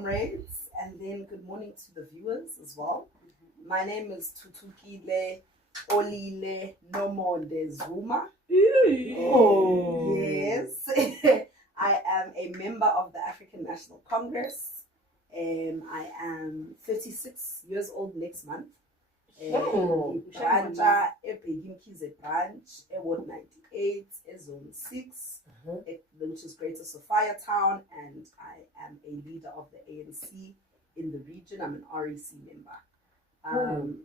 comrades, and then good morning to the viewers as well. My name is THUTHUKILE Olile Nomonde ZUMA. Oh. Yes, I am a member of the African National Congress. I am 36 years old next month. Branch, Ward 98, Zone 6, which is Greater Sophia Town, and I am a leader of the ANC in the region. I'm an REC member.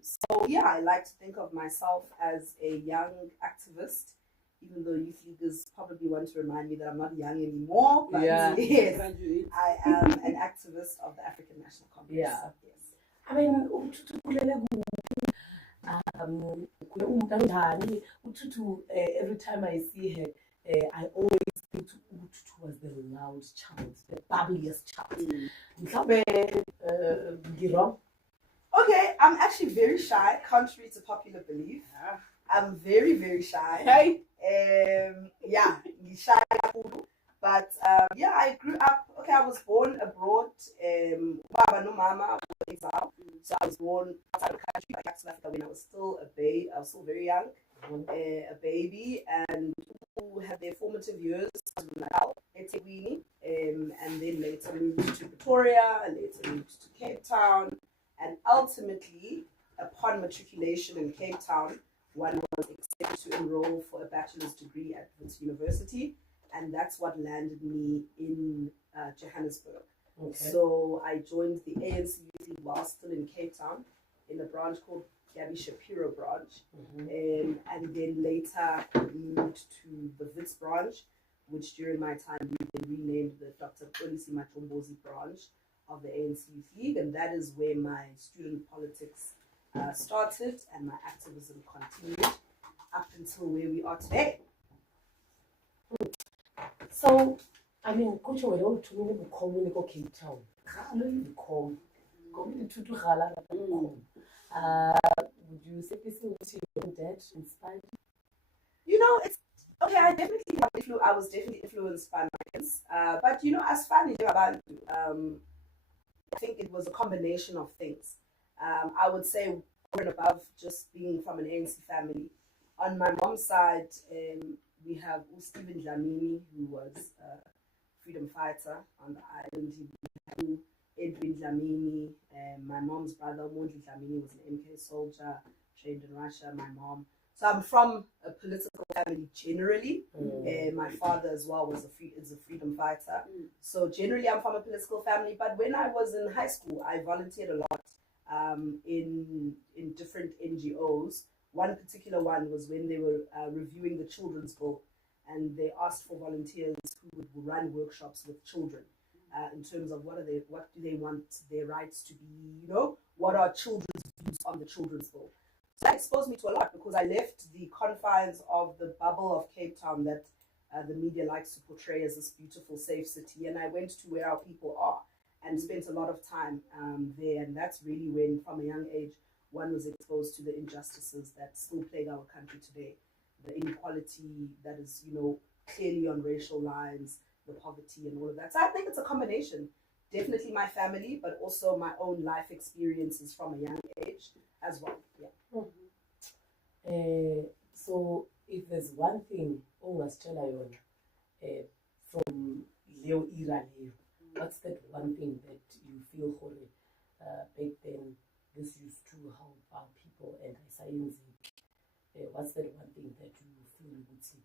So yeah, I like to think of myself as a young activist, even though youth leaders probably want to remind me that I'm not young anymore. But yes, I am an activist of the African National Congress. Yeah. Yes. I mean, every time I see her, I always think Ututu was the loud child, the bubbliest child. Okay, I'm actually very shy, contrary to popular belief. I'm very, very shy. Hey. Yeah, shy. But yeah, I grew up. Okay, I was born abroad. Baba no mama, so I was born outside the country, back to South Africa when I was still a baby. I was still very young, a baby, and who had their formative years eThekwini, and then later moved to Pretoria, and later moved to Cape Town, and ultimately, upon matriculation in Cape Town, one was accepted to enroll for a bachelor's degree at Wits University. And that's what landed me in Johannesburg. Okay. So I joined the ANC Youth League while still in Cape Town in a branch called Gabby Shapiro branch. And then later moved to the Wits branch, which during my time we renamed the Dr. Polisi Matombozi branch of the ANC Youth League. And that is where my student politics started and my activism continued up until where we are today. So, I mean, coach, we don't to me go Cape Town. Would you say this is your dad inspired? You know, it's okay. I was definitely influenced by my parents. But you know, as funny about I think it was a combination of things. I would say over and above just being from an ANC family. On my mom's side, we have Stephen Dlamini, who was a freedom fighter on the island. We have Edwin Dlamini, my mom's brother, Mondli Dlamini, was an MK soldier, trained in Russia, my mom. So I'm from a political family generally. My father as well is a freedom fighter. So generally I'm from a political family. But when I was in high school, I volunteered a lot in different NGOs. One particular one was when they were reviewing the children's bill, and they asked for volunteers who would run workshops with children in terms of what do they want their rights to be, you know, what are children's views on the children's bill. So that exposed me to a lot because I left the confines of the bubble of Cape Town that the media likes to portray as this beautiful, safe city, and I went to where our people are and spent a lot of time there, and that's really when, from a young age, one was exposed to the injustices that still plague our country today, the inequality that is, you know, clearly on racial lines, the poverty and all of that. So I think it's a combination. Definitely my family, but also my own life experiences from a young age as well. Yeah. So if there's one thing from Leo Ira, what's that one thing that you feel back then this used to help our people and science? What's that one thing that you feel would see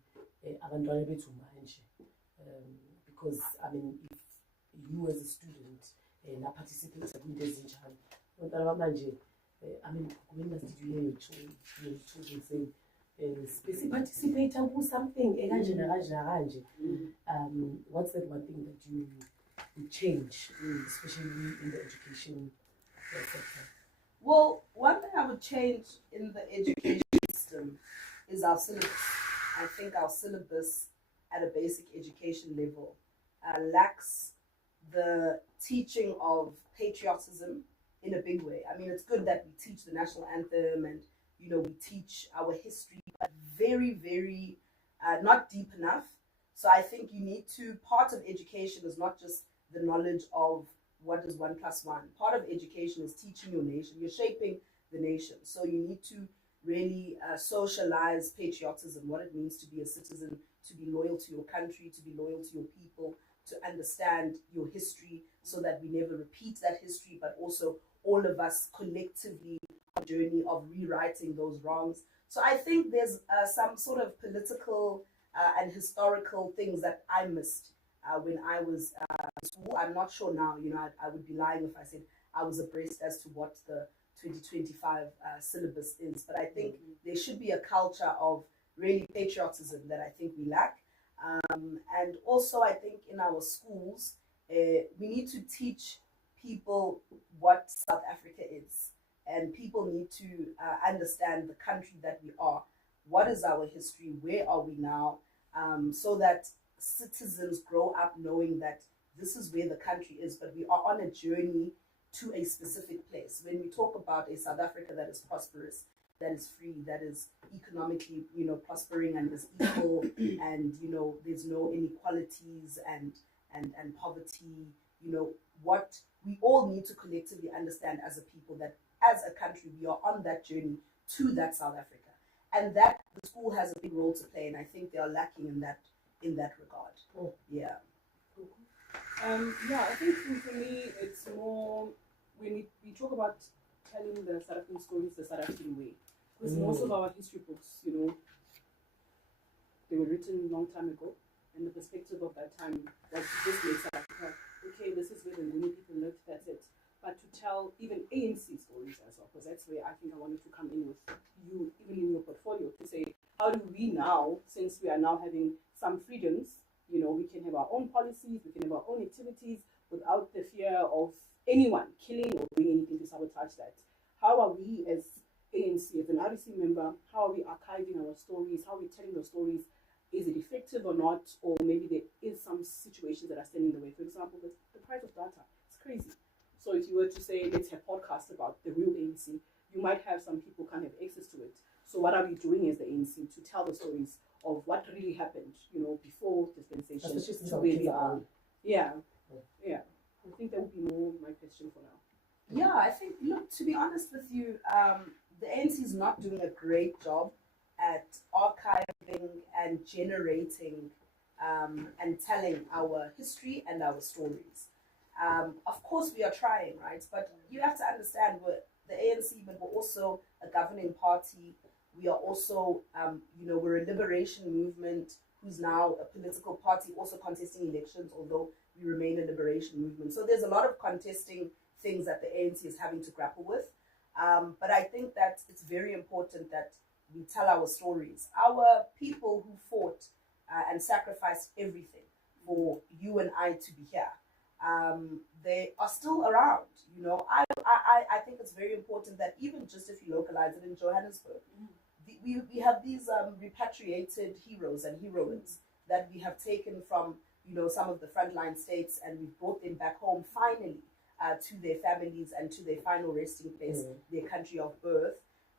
because I mean, if you as a student participate in this I mean, when did you hear your children say participate in something? What's that one thing that you would change, especially in the education sector? Well, one thing I would change in the education system is our syllabus. I think our syllabus at a basic education level lacks the teaching of patriotism in a big way. I mean, it's good that we teach the national anthem and, you know, we teach our history, but very, very not deep enough. So I think you need to, part of education is not just the knowledge of what is 1+1. Part of education is teaching your nation. You're shaping the nation. So you need to really socialize patriotism, what it means to be a citizen, to be loyal to your country, to be loyal to your people, to understand your history so that we never repeat that history, but also all of us collectively on a journey of rewriting those wrongs. So I think there's some sort of political and historical things that I missed when I was in school. I'm not sure now, I would be lying if I said I was abreast as to what the 2025 syllabus is. But I think there should be a culture of really patriotism that I think we lack. And also, I think in our schools, we need to teach people what South Africa is. And people need to understand the country that we are. What is our history? Where are we now? So that citizens grow up knowing that this is where the country is, but we are on a journey to a specific place. When we talk about a South Africa that is prosperous, that is free, that is economically, prospering and is equal, and there's no inequalities and poverty. What we all need to collectively understand as a people, that as a country we are on that journey to that South Africa, and that the school has a big role to play, and I think they are lacking in that regard. Yeah. I think for me it's more when we talk about telling the South African stories the South African way. Because most of our history books, they were written a long time ago, and the perspective of that time was this makes South Africa, okay, this is where the Nguni people lived, that's it. But to tell even ANC stories as well, because that's where I think I wanted to come in with you, even in your portfolio, to say, how do we now, since we are now having some freedoms, we can have our own policies, we can have our own activities without the fear of anyone killing or doing anything to sabotage that. How are we as ANC, as an RDC member, how are we archiving our stories? How are we telling those stories? Is it effective or not? Or maybe there is some situations that are standing in the way. For example, the price of data. It's crazy. So if you were to say, let's have podcasts about the real ANC, you might have some people can't have access to it. So what are we doing as the ANC to tell the stories of what really happened, before dispensation to where we are? Yeah. I think that would be more my question for now. Yeah, I think, look, to be honest with you, the ANC is not doing a great job at archiving and generating and telling our history and our stories. Of course, we are trying, right? But you have to understand, we're the ANC, but we're also a governing party. We are also, we're a liberation movement who's now a political party, also contesting elections, although we remain a liberation movement. So there's a lot of contesting things that the ANC is having to grapple with. But I think that it's very important that we tell our stories. Our people who fought and sacrificed everything for you and I to be here, they are still around. I think it's very important that even just if you localize it in Johannesburg, we have these repatriated heroes and heroines that we have taken from some of the frontline states, and we've brought them back home finally to their families and to their final resting place, their country of birth.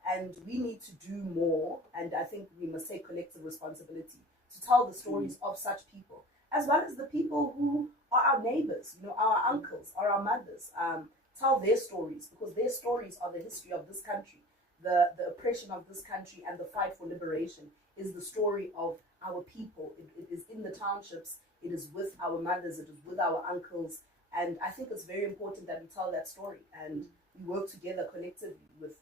And we need to do more, and I think we must take collective responsibility to tell the stories of such people, as well as the people who are our neighbors, our uncles or our mothers. Tell their stories, because their stories are the history of this country. The oppression of this country and the fight for liberation is the story of our people. It is in the townships, it is with our mothers, it is with our uncles. And I think it's very important that we tell that story, and we work together collectively with,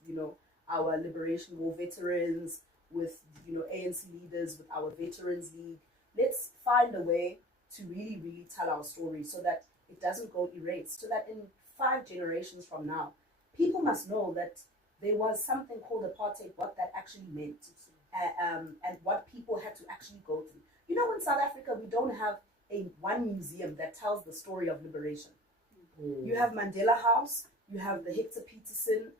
our Liberation War veterans, with, ANC leaders, with our Veterans League. Let's find a way to really, really tell our story so that it doesn't go erased, so that in 5 generations from now, people must know that there was something called apartheid, what that actually meant, and what people had to actually go through. In South Africa, we don't have one museum that tells the story of liberation. You have Mandela House, you have the Hector Peterson,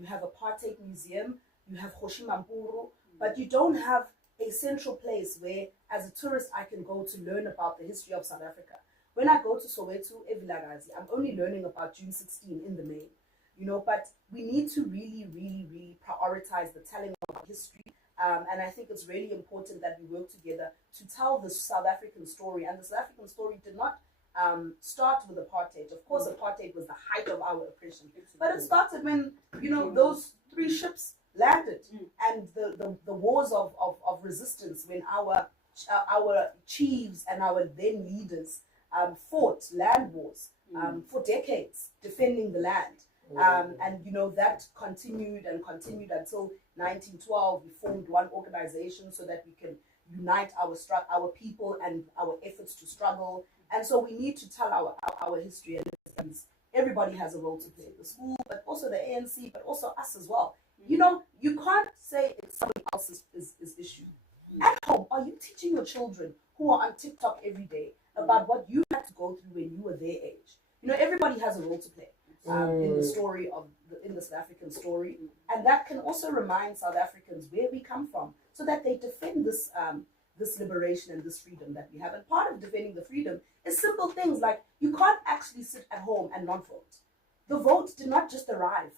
you have Apartheid Museum, you have Kgoshi Mampuru, but you don't have a central place where, as a tourist, I can go to learn about the history of South Africa. When I go to Soweto, Evilagazi, I'm only learning about June 16 in the main. But we need to really, really, really prioritize the telling of our history. And I think it's really important that we work together to tell the South African story. And the South African story did not start with apartheid. Of course, apartheid was the height of our oppression, but it started when, you know, those 3 ships landed, and the wars of resistance, when our chiefs and our then leaders fought land wars for decades, defending the land. And you know, that continued and continued until 1912. We formed one organization so that we can unite our people and our efforts to struggle. And so we need to tell our history, and everybody has a role to play. The school, but also the ANC, but also us as well. You know, you can't say it's somebody else's issue. At home, are you teaching your children who are on TikTok every day about what you had to go through when you were their age? You know, everybody has a role to play in the story in the South African story, and that can also remind South Africans where we come from, so that they defend this this liberation and this freedom that we have. And part of defending the freedom is simple things like you can't actually sit at home and not vote. The vote did not just arrive,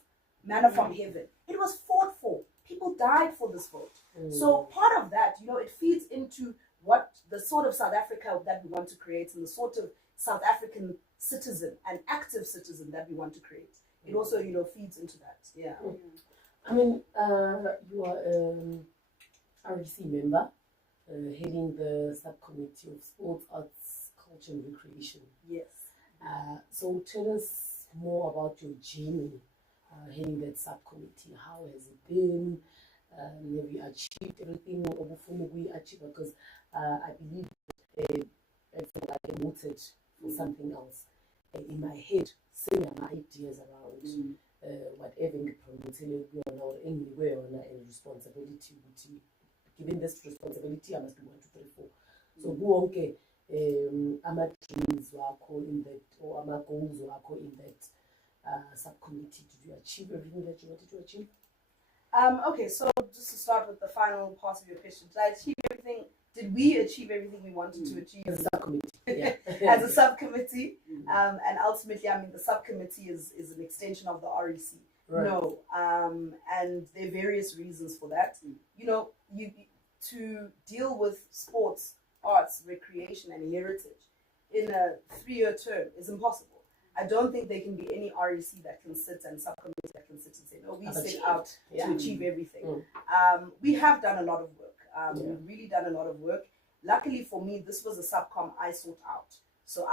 manna from heaven. It was fought for. People died for this vote. So part of that, you know, it feeds into what the sort of South Africa that we want to create, and the sort of South African citizen and active citizen that we want to create. It also, you know, feeds into that. Yeah. I mean, you are REC member, heading the subcommittee of sports, arts, culture and recreation. Yes. So tell us more about your journey heading that subcommittee. How has it been? Have you achieved everything we achieved? Because I believe I noted for something else. In my head, saying my ideas around whatever or anywhere and responsibility. Given this responsibility, I must be 1, 2, 3, 4. So who okay? Ama dreams were in that, or ama goals were in that subcommittee. Did you achieve everything that you wanted to achieve? Okay, so just to start with the final part of your question, did I achieve everything? Did we achieve everything we wanted to achieve as a subcommittee? Yeah. As a subcommittee, and ultimately, I mean, the subcommittee is an extension of the REC. Right. No, and there are various reasons for that. You know, you to deal with sports, arts, recreation, and heritage in a 3-year term is impossible. I don't think there can be any REC that can sit and subcommittee that can sit and say, no, we set out to achieve everything. We have done a lot of work. We've really done a lot of work. Luckily for me, this was a subcom I sought out. So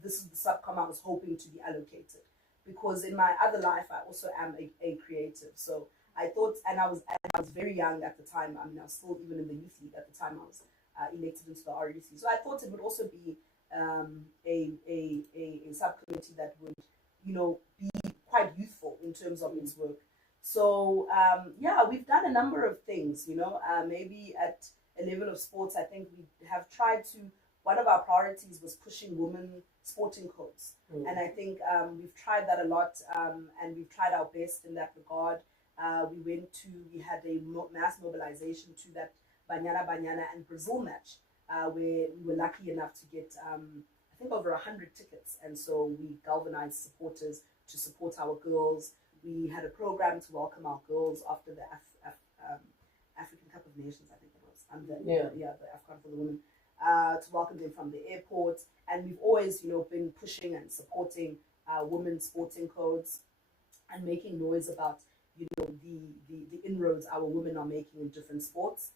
this is the subcom I was hoping to be allocated, because in my other life, I also am a creative. So I thought, and I was very young at the time. I mean, I was still even in the youth league at the time I was elected into the REC. So I thought it would also be a subcommittee that would, you know, be quite youthful in terms of its work. So yeah, we've done a number of things, you know, maybe at a level of sports, I think we have tried to, one of our priorities was pushing women sporting codes. And I think we've tried that a lot, and we've tried our best in that regard. We had a mass mobilization to that Banyana and Brazil match, where we were lucky enough to get, I think, over 100 tickets. And so we galvanized supporters to support our girls. We had a program to welcome our girls after the African Cup of Nations, I think it was, the AFCON for the women, to welcome them from the airport. And we've always, you know, been pushing and supporting women's sporting codes and making noise about, you know, the inroads our women are making in different sports.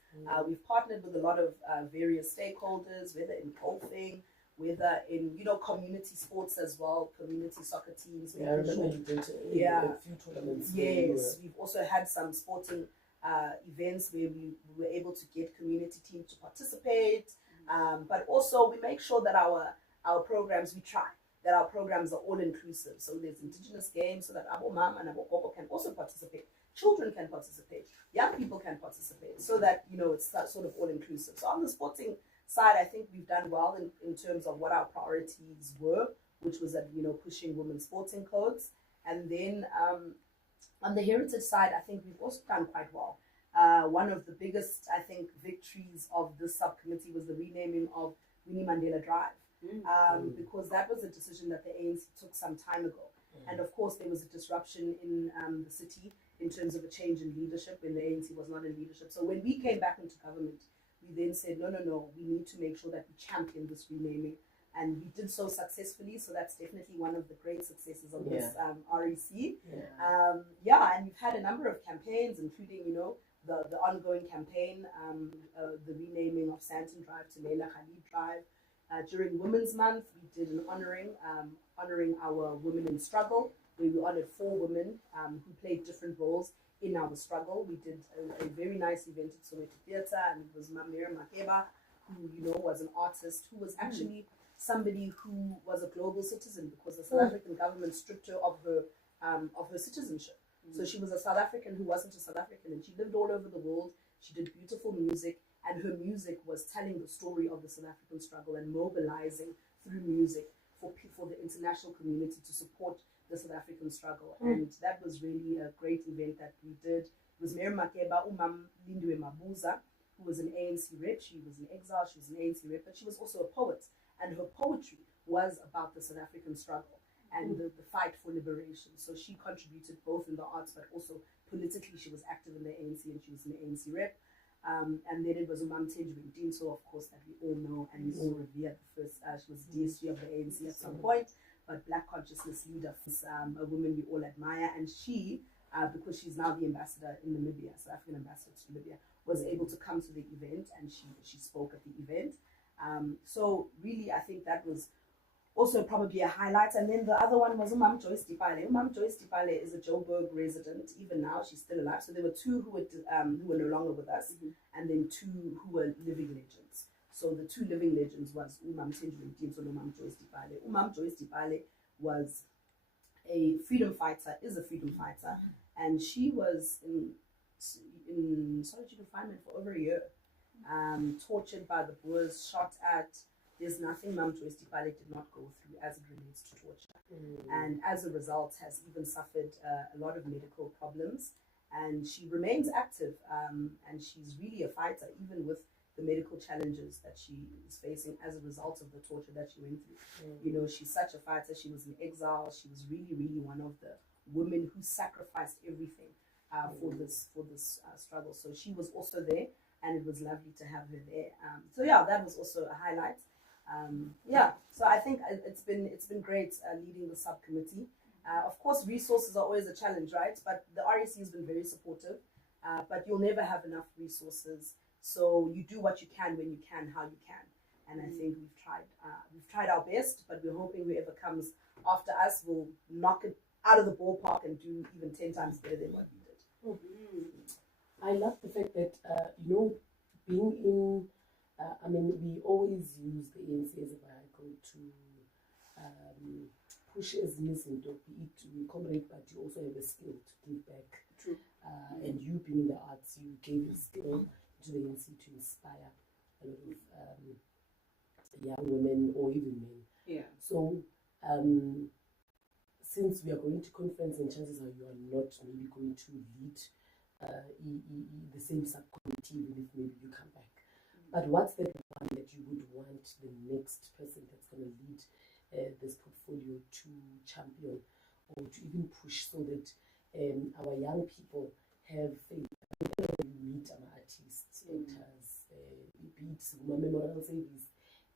We've partnered with a lot of various stakeholders, whether in golfing, whether in, you know, community sports as well, community soccer teams. Yeah, I remember you did a few tournaments. Yes, we've also had some sporting events where we were able to get community teams to participate. But also we make sure that our programs, we try that our programs are all inclusive. So there's indigenous games so that Abo Mama and Abo Gogo can also participate. Children can participate. Young people can participate, so that, you know, it's sort of all inclusive. So on the sporting side, I think we've done well in terms of what our priorities were, which was that, you know, pushing women's sporting codes. And then on the heritage side, I think we've also done quite well. One of the biggest, I think, victories of this subcommittee was the renaming of Winnie Mandela Drive, because that was a decision that the ANC took some time ago. And of course, there was a disruption in the city in terms of a change in leadership when the ANC was not in leadership. So when we came back into government, we then said, no, we need to make sure that we champion this renaming. and we did so successfully. So that's definitely one of the great successes of Yeah. this REC. Yeah. And we've had a number of campaigns, including, the ongoing campaign, the renaming of Santon Drive to Leila Khalid Drive. During Women's Month, we did an honoring our women in struggle, where we honored 4 women who played different roles in our struggle. We did a very nice event at Soweto Theatre, and it was Mamira Makeba, who was an artist, who was actually somebody who was a global citizen, because the South African government stripped her of her citizenship. So she was a South African who wasn't a South African, and she lived all over the world. She did beautiful music, and her music was telling the story of the South African struggle and mobilizing through music for the international community to support the South African struggle. And that was really a great event that we did. It was Mary Makeba, Umam Lindwe Mabuza, who was an ANC rep. She was in exile, she was an ANC rep, but she was also a poet. And her poetry was about the South African struggle and the fight for liberation. So she contributed both in the arts, but also politically. She was active in the ANC, and she was an ANC rep. And then it was Umam Tenjwe Dinso, of course, that we all know and we all revere. The first, she was DSG of the ANC at some point, but Black consciousness leader, a woman we all admire. And she, because she's now the ambassador in Namibia, South African ambassador to Namibia, was able to come to the event, and she spoke at the event. So really, I think that was also probably a highlight. And then the other one was Umam Joyce Dipale. Umam Joyce Dipale is a Joburg resident. Even now, she's still alive. So there were 2 who were no longer with us, and then 2 who were living legends. So the 2 living legends was Umam Tenjwe Dinso and Umam Joyce Dipale. Umam Joyce Dipale was a freedom fighter, is a freedom fighter, and she was in solitary confinement for over a year, tortured by the Boers, shot at. There's nothing Mam Joyce Dipale did not go through as it relates to torture. And as a result has even suffered a lot of medical problems. And she remains active, and she's really a fighter, even with the medical challenges that she is facing as a result of the torture that she went through. She's such a fighter. She was in exile. She was really, really one of the women who sacrificed everything for this struggle. So she was also there, and it was lovely to have her there. So yeah, that was also a highlight. So I think it's been great leading the subcommittee. Of course, resources are always a challenge, right? But the REC has been very supportive, but you'll never have enough resources. So you do what you can when you can, how you can. And I think we've tried our best, but we're hoping whoever comes after us will knock it out of the ballpark and do even 10 times better than what we did. I love the fact that, being in, we always use the ANC as a vehicle to push as missing to be it to accommodate, but you also have a skill to give back. True. And you being in the arts, you gave a skill to the ANC to inspire a lot of young women or even men. Yeah. So, since we are going to conference, and chances are you are not maybe going to lead the same subcommittee, even if maybe you come back. But what's the one that you would want the next person that's going to lead this portfolio to champion or to even push, so that our young people have faith? When we meet our artists, actors, be it ZUMA Memorial Service,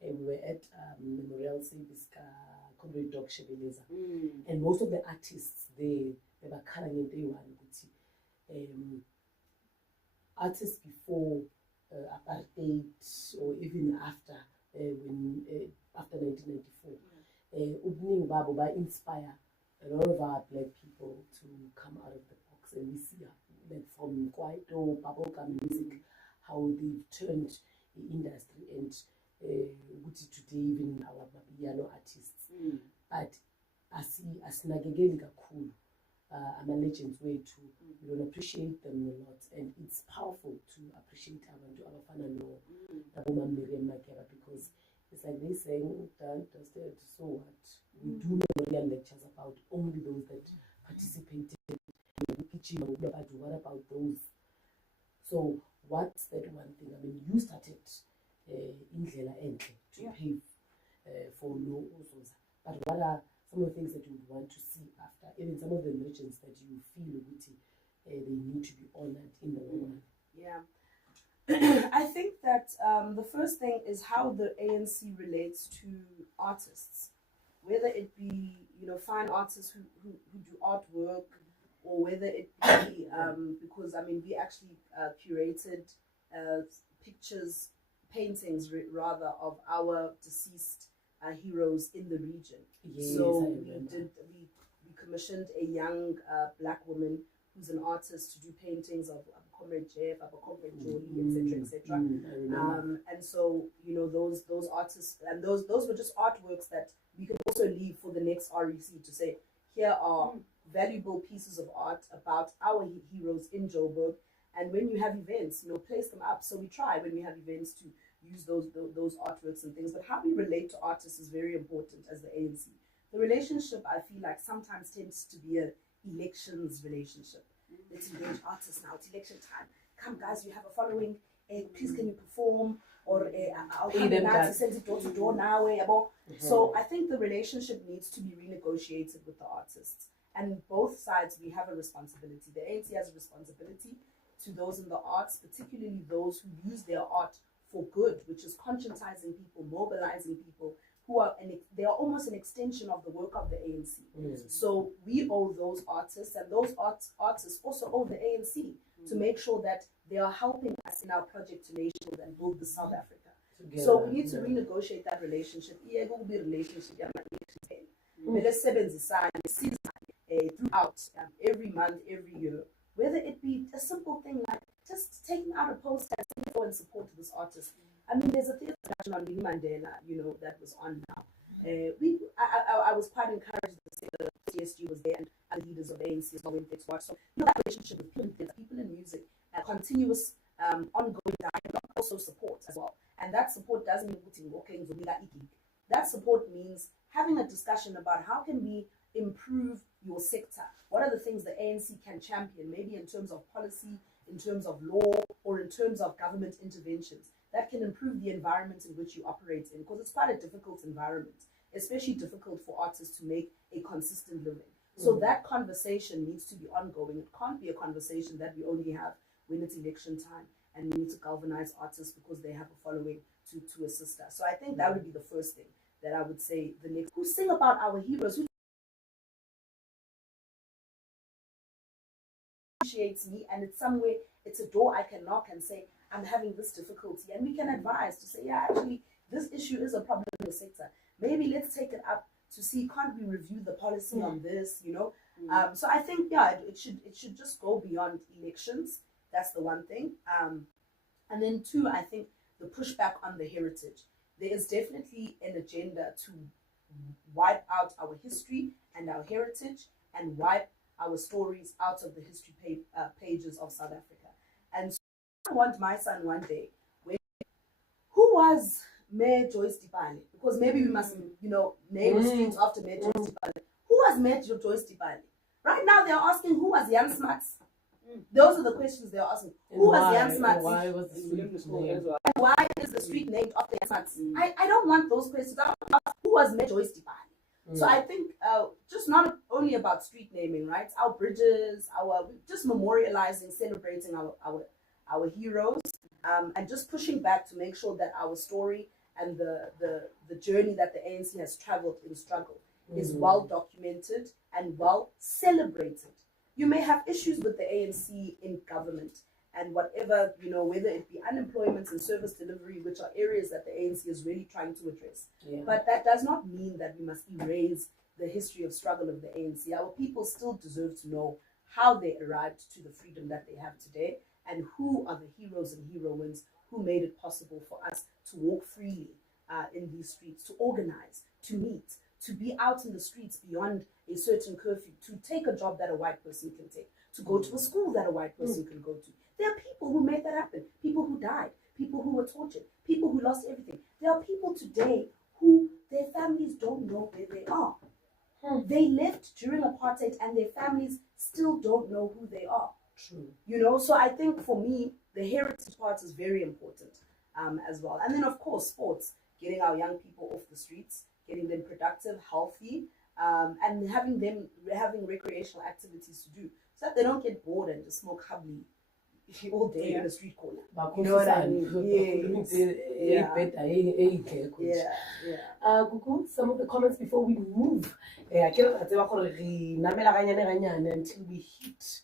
we were at Memorial Service, Comrade Doc Shebeleza, and most of the artists there, they were calling day one. Artists before apartheid, or even after after 1994, opening Babo by inspire a lot of our black people to come out of the box, and we see that from Kwaito, Baboka music, how they've turned the industry, and today even our Babiano artists. But asinakekeli kakhulu ama-legends wethu. We don't appreciate them a lot, and it's powerful to appreciate abantu abafana no Miriam Makeba, because it's like they saying, done, dusted, so what? We do memorial lectures about only those that participated in the teaching, but what about those? So what's that one thing? You started Indlela Entle to pave for no Ozoza, but what are some of the things that you would want to see after, even some of the legends that you feel they need to be honored in the long run? Yeah. I think that the first thing is, how how the ANC relates to artists, whether it be, you know, fine artists who do artwork, or whether it be because I mean we actually curated pictures, paintings rather, of our deceased heroes in the region. Yes, So we commissioned a young black woman who's an artist to do paintings of Comrade Jeff, of Comrade Jolie, etc. And so, you know, those artists, and those were just artworks that we could also leave for the next REC to say, here are valuable pieces of art about our heroes in Joburg. And when you have events, you know, place them up. So we try when we have events to use those artworks and things. But how we relate to artists is very important as the ANC. The relationship, I feel like, sometimes tends to be a elections relationship. Let's engage artists now. It's election time. Come, guys, you have a following. Please, can you perform? Or I'll come to send it door to door now. So I think the relationship needs to be renegotiated with the artists. And both sides, we have a responsibility. The ANC has a responsibility to those in the arts, particularly those who use their art for good, which is conscientizing people, mobilizing people who are, they are almost an extension of the work of the ANC. So we owe those artists, and those artists also owe the ANC to make sure that they are helping us in our project to nation and build the South Africa. Together, so we need to renegotiate that relationship. Throughout every month, every year, whether it be a simple thing like just taking out a poster and go and support this artist. I mean, there's a theatre production on Winnie Mandela, you know, that was on now. I was quite encouraged that the TSG was there and other leaders of ANC as well went there to watch. So, you know, that relationship with people in music, continuous, ongoing dialogue, also support as well. And that support doesn't mean putting walking. That support means having a discussion about how can we improve your sector. What are the things the ANC can champion, maybe in terms of policy, in terms of law, or in terms of government interventions that can improve the environment in which you operate in, because it's quite a difficult environment, especially difficult for artists to make a consistent living. So that conversation needs to be ongoing. It can't be a conversation that we only have when it's election time and we need to galvanize artists because they have a following to assist us. So I think that would be the first thing that I would say. The next, who sing about our heroes, who appreciates me, and it's somewhere, it's a door I can knock and say, I'm having this difficulty, and we can advise to say, yeah, actually, this issue is a problem in the sector. Maybe let's take it up to see, can't we review the policy on this, you know? So I think, yeah, it should just go beyond elections. That's the one thing. And then two, I think the pushback on the heritage. There is definitely an agenda to wipe out our history and our heritage and wipe our stories out of the history pages of South Africa. And so I want my son one day, who was Mayor Joyce Dipale? Because maybe we must, you know, name streets after Mayor Joyce Dipale. Who was Mayor Joyce Dipale? Right now they're asking who was Jan Smuts. Those are the questions they're asking. Who was Jan Smuts? Why was the street named? And why is the street named after Jan Smuts? I don't want those questions. I want to ask who was Mayor Joyce Dipale. So I think just not only about street naming, right? Our bridges, our just memorializing, celebrating our heroes, and just pushing back to make sure that our story and the journey that the ANC has traveled in struggle is well documented and well celebrated. You may have issues with the ANC in government and whatever, you know, whether it be unemployment and service delivery, which are areas that the ANC is really trying to address. But that does not mean that we must erase the history of struggle of the ANC. Our people still deserve to know how they arrived to the freedom that they have today and who are the heroes and heroines who made it possible for us to walk freely in these streets, to organize, to meet, to be out in the streets beyond a certain curfew, to take a job that a white person can take, to go to a school that a white person can go to. There are people who made that happen, people who died, people who were tortured, people who lost everything. There are people today who their families don't know where they are. They left during apartheid and their families still don't know who they are. True. You know, so I think for me, the heritage part is very important as well. And then, of course, sports, getting our young people off the streets, getting them productive, healthy, and having recreational activities to do so that they don't get bored and just smoke hubbly all day Yeah. in a street corner. You know what I mean? Yeah. Yeah. Gugu, some of the comments before we move. I cannot until we hit.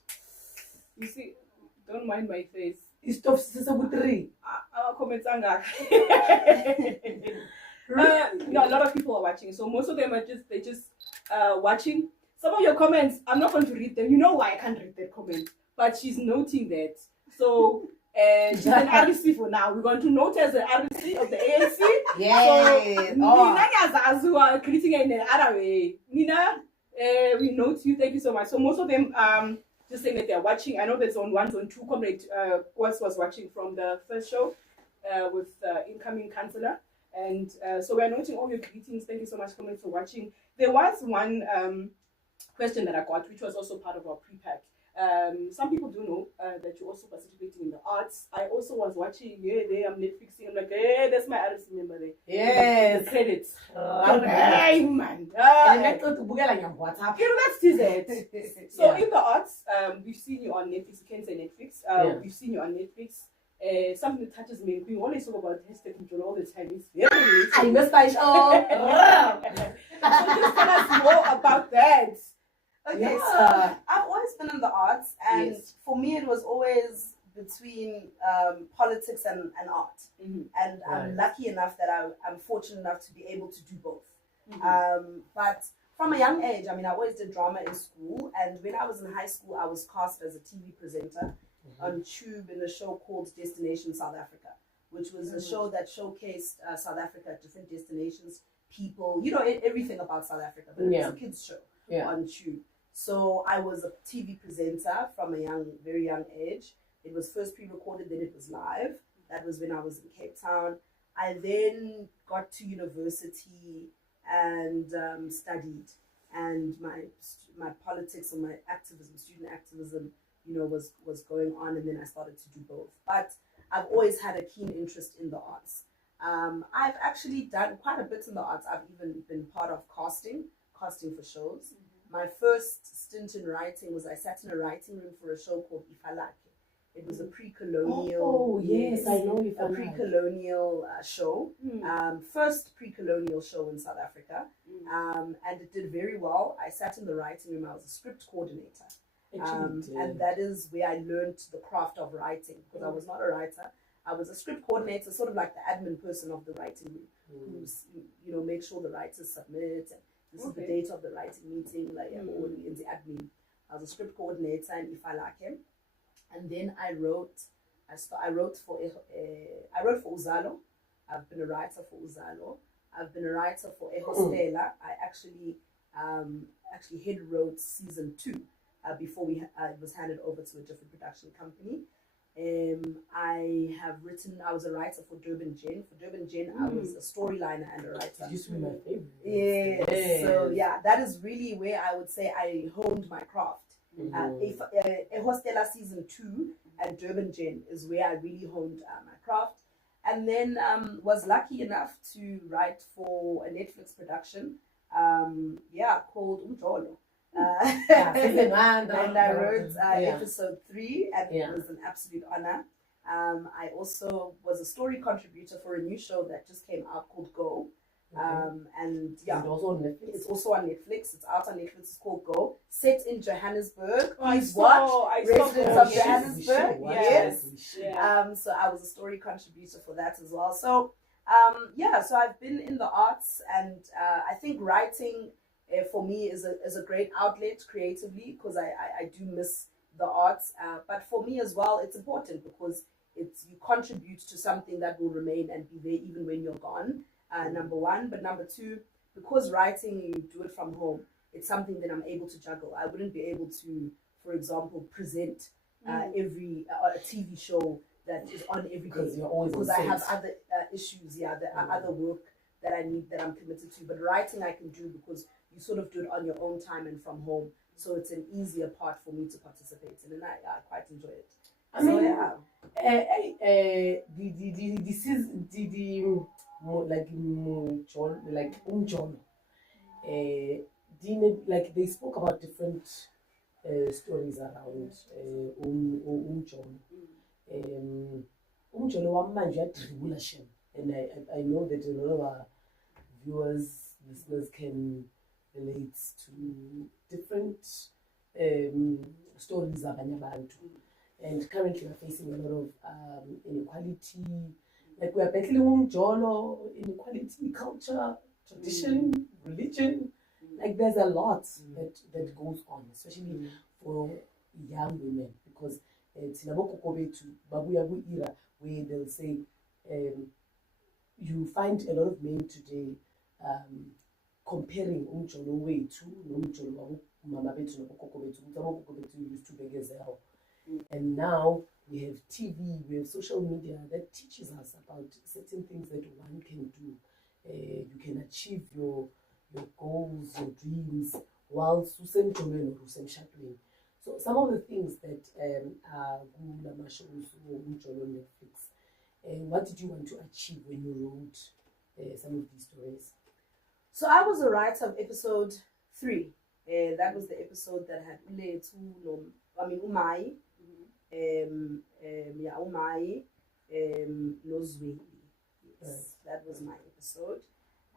You see, don't mind my face. It's tough. Three. Our comments are a lot of people are watching, so most of them are just watching. Some of your comments, I'm not going to read them. You know why I can't read that comment, but she's noting that. So she's an RC for now. We're going to note as an RC of the ANC. Yes. So, who are greeting in the other way. Nina, we note you. Thank you so much. So most of them just saying that they're watching. I know there's on 1, on 2. Comrade was watching from the first show with incoming councillor. And so we're noting all your greetings. Thank you so much, comrade, for watching. There was one question that I got, which was also part of our pre-pack. Some people do know that you're also participating in the arts. I also was watching, I'm Netflixing. I'm like, hey, that's my artist member there. Yes. The credits. Hey, man. That's it. So in the arts, we've seen you on Netflix. You can say Netflix. We've seen you on Netflix. Something that touches me. We always talk about hashtag control all the time. It's very I missed my show. So just tell us more about that. Okay, so I've always been in the arts, and Yes. for me it was always between politics and art. Mm-hmm. And I'm lucky enough that I'm fortunate enough to be able to do both. Mm-hmm. But from a young age, I always did drama in school, and when I was in high school, I was cast as a TV presenter on Tube in a show called Destination South Africa, which was a show that showcased South Africa at different destinations, people, everything about South Africa, but it was a kids show on Tube. So I was a TV presenter from a very young age. It was first pre-recorded, then it was live. That was when I was in Cape Town. I then got to university and studied, and my politics and my activism, student activism, was going on, and then I started to do both. But I've always had a keen interest in the arts. I've actually done quite a bit in the arts. I've even been part of casting for shows. My first stint in writing was I sat in a writing room for a show called Ifalake. It was a pre-colonial. Oh yes, I know Ifalake. A pre-colonial show. First pre-colonial show in South Africa, and it did very well. I sat in the writing room. I was a script coordinator. And that is where I learned the craft of writing, because I was not a writer. I was a script coordinator, sort of like the admin person of the writing room, who's make sure the writers submit, and this is the date of the writing meeting, like all in the admin. I was a script coordinator in Ifalake, and then I wrote for Uzalo. I've been a writer for Uzalo. I've been a writer for Ehostela. I actually head wrote season 2. Before it was handed over to a different production company. I was a writer for Durban Gen. For Durban Gen, I was a storyliner and a writer. It used to be my favorite. Yes. So that is really where I would say I honed my craft. Hostela season 2 and Durban Gen is where I really honed my craft. And then was lucky enough to write for a Netflix production called Umjolo. And I wrote episode 3, and it was an absolute honor. I also was a story contributor for a new show that just came out called Go. And Is it also on Netflix? It's also on Netflix. It's out on Netflix. It's called Go. Set in Johannesburg. Residents of Johannesburg. Yes. Yeah. So I was a story contributor for that as well. So so I've been in the arts, and I think writing for me is a great outlet creatively, because I do miss the arts. But for me as well, it's important because you contribute to something that will remain and be there even when you're gone. Number one, but number two, because writing, you do it from home, it's something that I'm able to juggle. I wouldn't be able to, for example, present every TV show that is on every day, because I have other issues. There are other work that I need, that I'm committed to. But writing I can do because you sort of do it on your own time and from home, so it's an easier part for me to participate in, and I quite enjoy it. They spoke about different stories around John. umjolo wami manje uyadribula shem, and I know that a lot of our viewers, listeners can relate to different stories abanye abantu. And currently we're facing a lot of inequality. Like we are battling umjolo, inequality, culture, tradition, religion. Like there's a lot that goes on, especially for young women, because babuya era where they'll say you find a lot of men today comparing umjolo wethu nomjolo wabo mama bethu nogogo bethu ukuthi abogogo bethu used to begezela. And now we have TV, we have social media that teaches us about certain things that one can do. You can achieve your goals, your dreams, whilst usemjolweni or usemshadweni. So some of the things that are kulama shows umjolo on Netflix, what did you want to achieve when you wrote some of these stories? So I was a writer of episode 3. That was the episode that had Umai, Umai, Nozweli. Yes, that was my episode.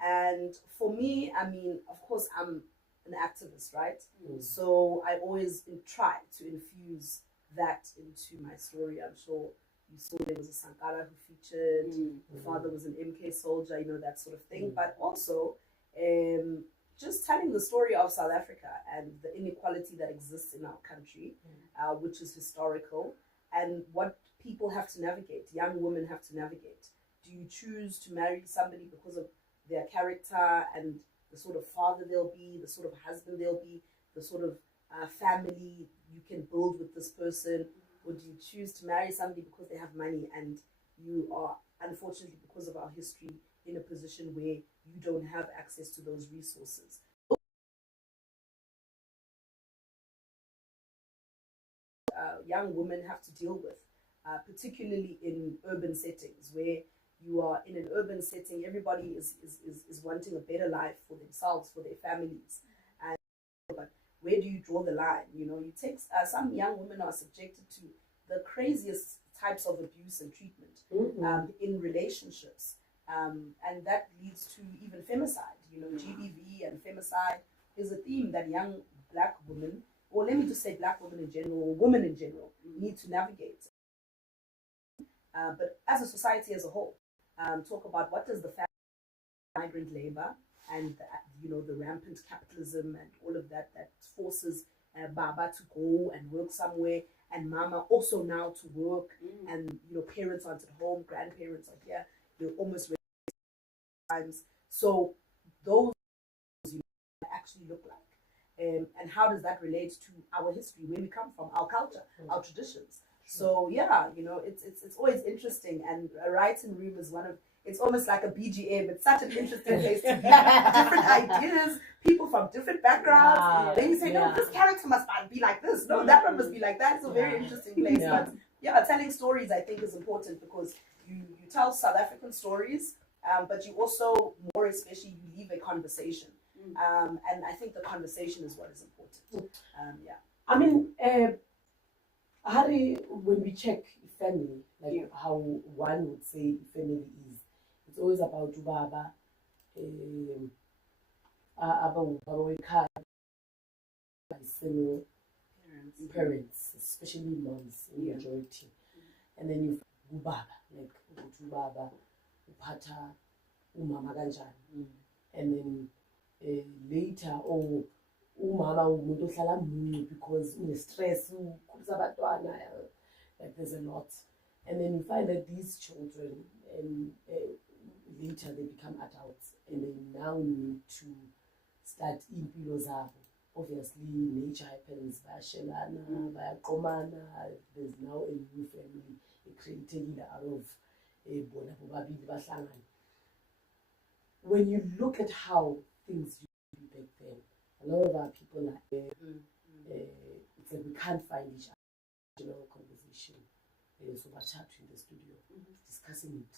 And for me, I mean, of course, I'm an activist, right? So I always try to infuse that into my story. I'm sure you saw there was a Sankara who featured, the father was an MK soldier, you know, that sort of thing. But also, just telling the story of South Africa and the inequality that exists in our country, which is historical, and what people have to navigate, young women have to navigate. Do you choose to marry somebody because of their character and the sort of father they'll be, the sort of husband they'll be, the sort of family you can build with this person? Or do you choose to marry somebody because they have money and you are, unfortunately, because of our history, in a position where you don't have access to those resources? Young women have to deal with, particularly in urban settings where you are in an urban setting, everybody is wanting a better life for themselves, for their families. And but where do you draw the line? You know, you take some young women are subjected to the craziest types of abuse and treatment in relationships, and that leads to even femicide. You know, GBV and femicide is a theme that young black women, or let me just say black women in general, or women in general, need to navigate. But as a society as a whole, talk about what does the migrant labor and the rampant capitalism and all of that forces Baba to go and work somewhere, and Mama also now to work, and parents aren't at home, grandparents are here, they're almost times. So those actually look like, and how does that relate to our history, where we come from, our culture, our traditions? So yeah, it's always interesting, and a writing room is it's almost like a BGM. It's such an interesting place to be. Different ideas, people from different backgrounds. Then you say, no, this character must be like this. No, that one must be like that. It's a very interesting place. But yeah, telling stories I think is important because you tell South African stories, but you also, more especially, you leave a conversation. And I think the conversation is what is important. I mean, Harry, when we check family, like how one would say family is, it's always about Baba, parents, especially moms in majority. And then you Baba, like Baba, Upata, Umama Ganjan. And then later, umama umuntu ohlala munye because stress ukhulisa abantwana, like there's a lot. And then you find that these children later they become adults and they now need to start impilo zabo. Obviously nature happens, bayashelana, bayaqomana, there's now a new family created out of bona bobabili bahlangana. When you look at how things used to be back then, a lot of our people are it's like we can't find each other. Conversation. So we're chat in the studio, discussing it.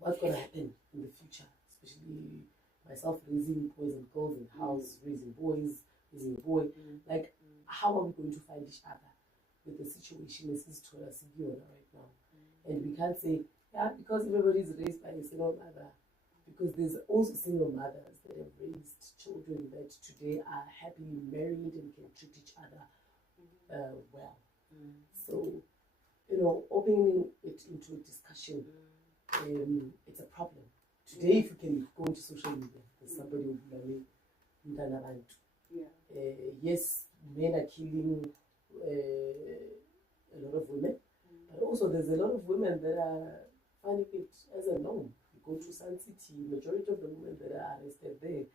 What's going to happen in the future, especially myself raising boys and girls in the house, raising boys, raising a boy. Like, how are we going to find each other with the situation as is to us right now. And we can't say, yeah, because everybody is raised by a single mother. Because there's also single mothers that have raised children that today are happily married and can treat each other well. So, opening it into a discussion, it's a problem. Today, if you can go into social media, there's somebody who will be yes, men are killing a lot of women, but also there's a lot of women that are finding it as a norm. You go to Sun City, majority of the women that are arrested there,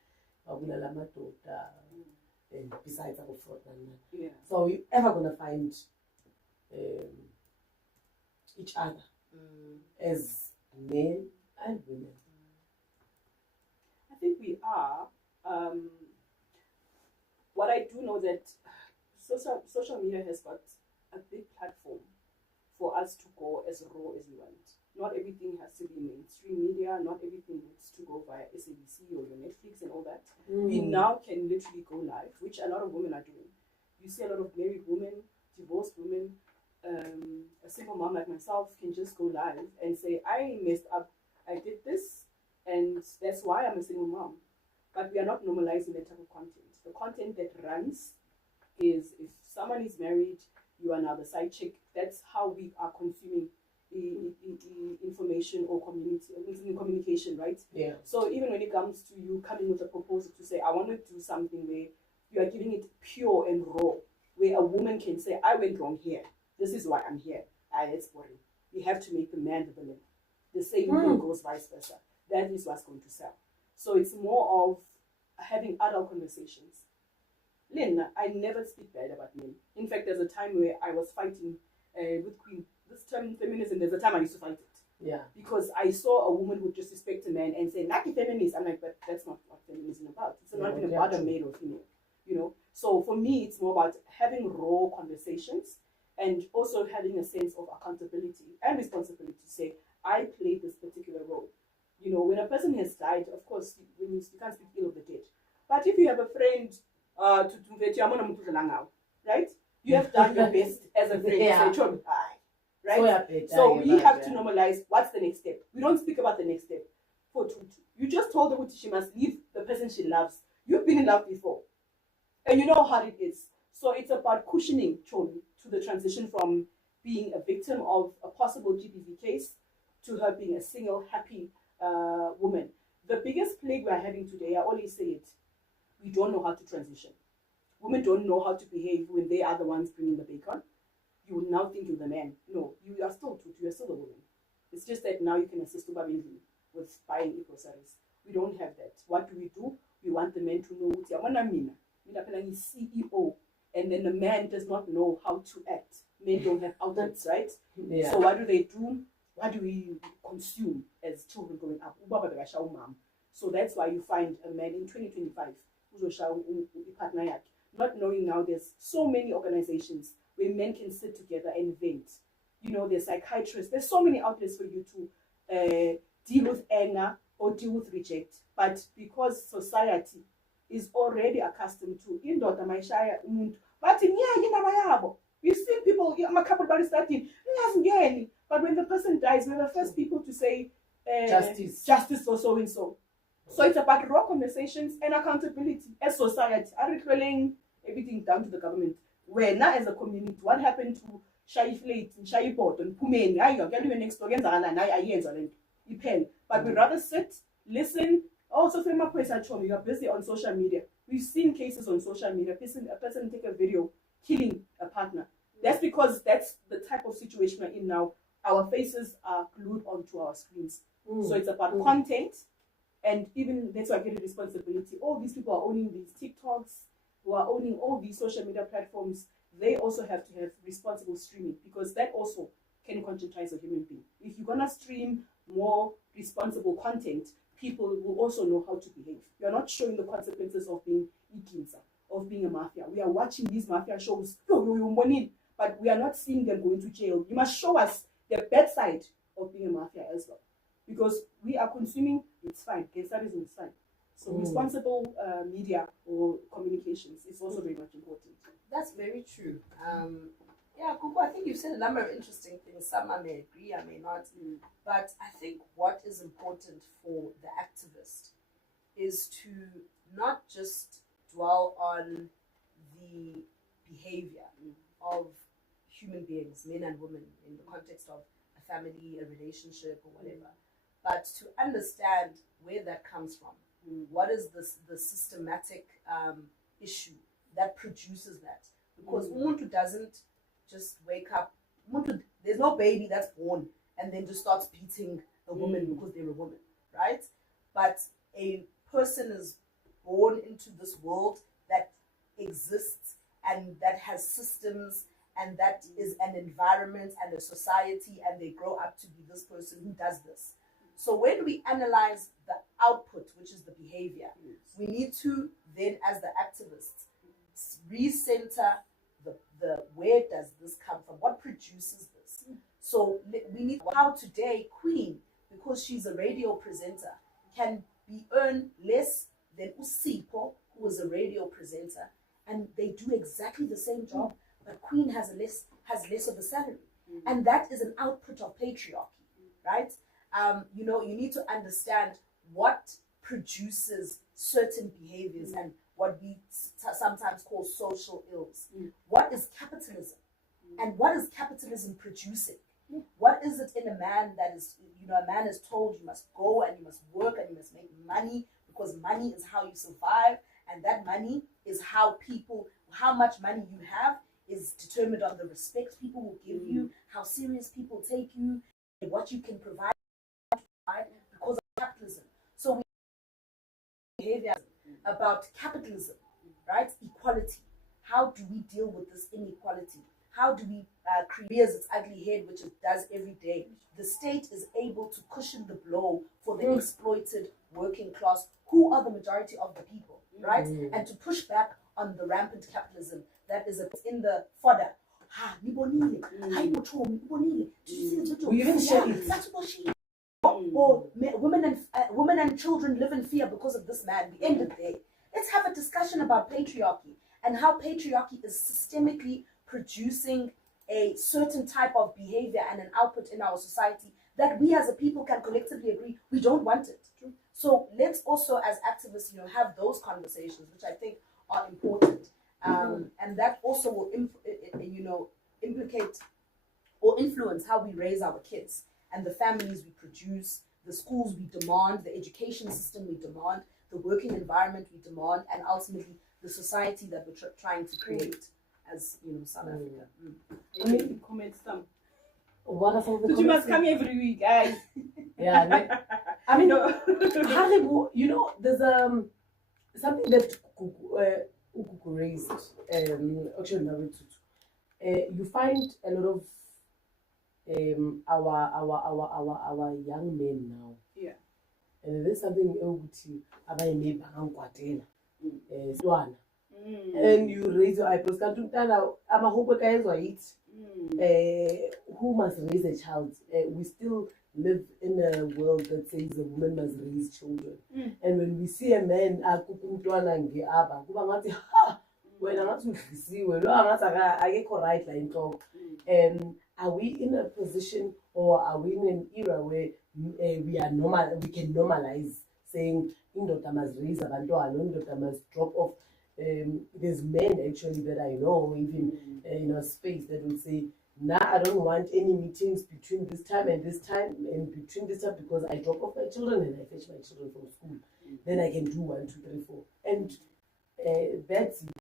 and besides our fraud. So are we ever going to find each other as men and women? I think we are. What I do know that social media has got a big platform for us to go as raw as we want. Not everything has to be mainstream media. Not everything needs to go via SABC or your Netflix and all that. We now can literally go live, which a lot of women are doing. You see a lot of married women, divorced women, a single mom like myself can just go live and say, I messed up, I did this, and that's why I'm a single mom. But we are not normalizing that type of content. The content that runs is if someone is married, you are now the side chick. That's how we are consuming the information or communication, right? Yeah. So even when it comes to you coming with a proposal to say, I want to do something where you are giving it pure and raw, where a woman can say, I went wrong here. This is why I'm here. It's boring. We have to make the man the villain. The same thing goes vice versa. That is what's going to sell. So it's more of having adult conversations. Lynn, I never speak bad about men. In fact, there's a time where I was fighting with Queen. This term feminism, there's a time I used to fight it. Yeah. Because I saw a woman who disrespect a man and say, "Naki feminist." I'm like, but that's not what feminism is about. It's not even about a male or female. So for me, it's more about having raw conversations and also having a sense of accountability and responsibility to say, I played this particular role. When a person has died, of course, you can't speak ill of the dead. But if you have a friend, right? You have done your best as a friend to say, right? So we have to normalize what's the next step. We don't speak about the next step. You just told her she must leave the person she loves. You've been in love before. And you know how hard it is. So it's about cushioning Chomi to the transition from being a victim of a possible GBV case to her being a single, happy woman. The biggest plague we're having today, I always say it, we don't know how to transition. Women don't know how to behave when they are the ones bringing the bacon. You will now think you're the man. No, you are still a woman. It's just that now you can assist Ubabindi with buying groceries. We don't have that. What do? We want the men to know he's CEO, and then the man does not know how to act. Men don't have outlets, right? Yeah. So what do? What do we consume as children growing up? So that's why you find a man in 2025 who's partner, not knowing now there's so many organizations where men can sit together and vent. There's psychiatrists. There's so many outlets for you to deal with anger or deal with reject. But because society is already accustomed to indoda mayishaya umuntu, but we've seen people, I'm a couple body starting, but when the person dies, we're the first people to say justice for so and so. So it's about raw conversations and accountability as society. Are recalling everything down to the government. Where now as a community, what happened to Shai Flate and Shai Port and Pumeni? Next but we'd rather sit, listen. Also, you are busy on social media. We've seen cases on social media. A person take a video killing a partner. That's because that's the type of situation we're in now. Our faces are glued onto our screens. So it's about content, and even that's why I get a responsibility. All these people are owning these TikToks, who are owning all these social media platforms. They also have to have responsible streaming, because that also can conscientize a human being. If you're gonna stream more responsible content, people will also know how to behave. You're not showing the consequences of being ikinsa, of being a mafia. We are watching these mafia shows, but we are not seeing them going to jail. You must show us the bad side of being a mafia as well. Because we are consuming, it's fine. It's fine. So responsible media or communications is also very much important. That's very true. Yeah, you've said a number of interesting things. Some I may agree, I may not. But I think what is important for the activist is to not just dwell on the behavior of human beings, men and women, in the context of a family, a relationship, or whatever, but to understand where that comes from. What is the systematic issue that produces that? Because umuntu doesn't just wake up. There's no baby that's born and then just starts beating a woman because they're a woman, right? But a person is born into this world that exists and that has systems and that is an environment and a society, and they grow up to be this person who does this. So when we analyze the output, which is the behavior, we need to then, as the activists, recenter the where does this come from? What produces this? So we need how today Queen, because she's a radio presenter, can earn less than Usipo, who was a radio presenter, and they do exactly the same job, but Queen has less of a salary, and that is an output of patriarchy, right? You need to understand what produces certain behaviors and what we sometimes call social ills. What is capitalism? And what is capitalism producing? What is it in a man that is, a man is told you must go and you must work and you must make money because money is how you survive, and that money is how much money you have is determined on the respect people will give you, how serious people take you, and what you can provide because of capitalism. So we behavior about capitalism, right? Equality. How do we deal with this inequality? How do we create its ugly head, which it does every day? The state is able to cushion the blow for the exploited working class, who are the majority of the people, right? And to push back on the rampant capitalism that is in the fodder. We even share it. That's what she. Or women and children live in fear because of this man. We end it there. Let's have a discussion about patriarchy and how patriarchy is systemically producing a certain type of behavior and an output in our society that we as a people can collectively agree we don't want it. So let's also, as activists, have those conversations, which I think are important, and that also will implicate or influence how we raise our kids and the families we produce, the schools we demand, the education system we demand, the working environment we demand, and ultimately the society that we're trying to create as South Africa. Maybe comment some. What are some of the comments? You must come every week, guys. Yeah, I mean, there's something that Ukuku raised. Actually, you find a lot of our young men now. Yeah. And there's something and you raise your eyebrows. Who must raise a child? We still live in a world that says a woman must raise children. And when we see a man, are we in a position, or are we in an era where we can normalize saying indoda must raise abantwana, indoda must drop off? There's men actually that I know, even in a space, that will say, nah, I don't want any meetings between this time and this time, and between this time, because I drop off my children and I fetch my children from school. Then I can do 1, 2, 3, 4. And that's you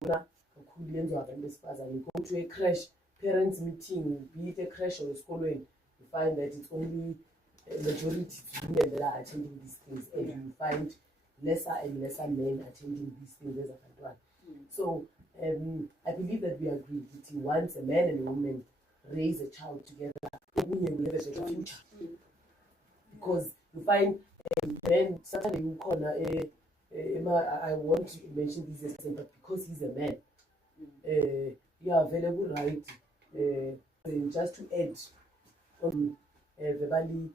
go to a crash parents meeting, be it a crash or a school, you find that it's only a majority women that are attending these things, and you find lesser and lesser men attending these things as a one. So I believe that we agree that once a man and a woman raise a child together, we have a better future. Because you find men, certainly you call I want to mention this as example because he's a man. You are available, right? Just to add, verbally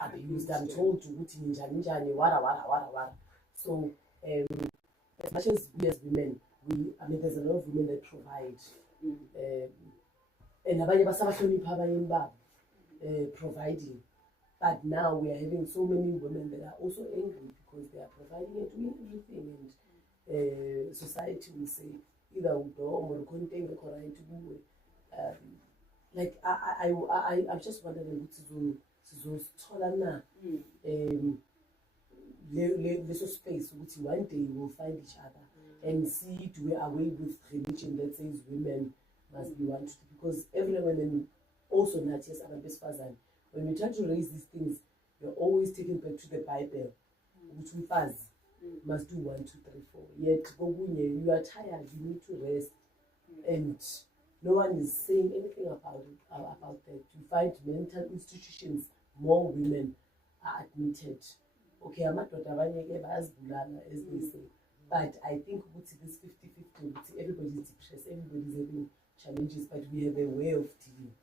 abused. I'm told to put in Janjani, wara. So, as much as we as women, there's a lot of women that provide and abanye basabahlonipha abayeni babo, providing. But now we are having so many women that are also angry because they are providing and doing everything, and society will say either udom or content right. Like I'm just wondering sizothola na leso space ukuthi one day we'll find each other and see do we away with religion that says women must be one, because every woman also not just besifazane. When we try to raise these things, you're always taken back to the Bible, which we must do 1, 2, 3, 4. Yet you are tired, you need to rest, and no one is saying anything about that. You find mental institutions, more women are admitted. Okay, I'm not as they say, but I think this 50-50, everybody's depressed, everybody's having challenges, but we have a way of dealing.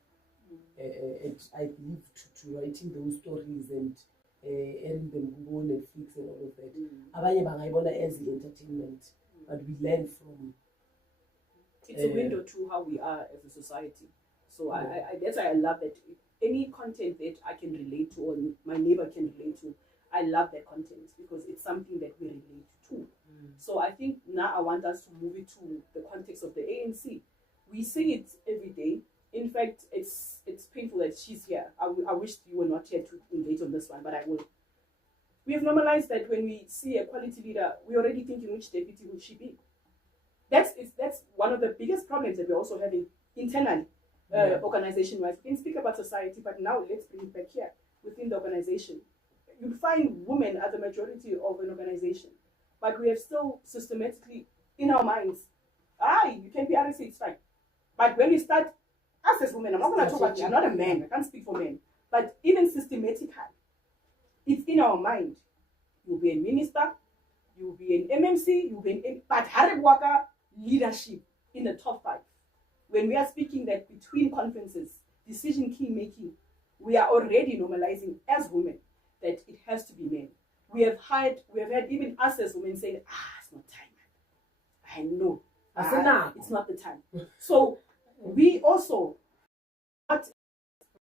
And I believe to writing those stories and airing them on Netflix and all of that. Abanye bangayibona as entertainment, but we learn from. It's a window to how we are as a society. So that's why I love that any content that I can relate to or my neighbor can relate to, I love that content because it's something that we relate to. So I think now I want us to move it to the context of the ANC. We see it every day. In fact, it's painful that she's here. I wish you were not here to engage on this one, but I will. We have normalized that when we see a quality leader, we're already thinking which deputy will she be. That's one of the biggest problems that we're also having internally, organization-wise. We can speak about society, but now let's bring it back here within the organization. You'll find women are the majority of an organization, but we have still systematically in our minds, you can be RSA, it's fine. But when we start, us as women, I'm not going to talk about you, I'm not a man, I can't speak for men, but even systematically, it's in our mind. You'll be a minister, you'll be an MMC, you'll be an but Haribwaka leadership in the top 5. When we are speaking that between conferences, decision key making, we are already normalizing as women that it has to be men. We have had even us as women saying, it's not time. I know. It's not the time. So we also, not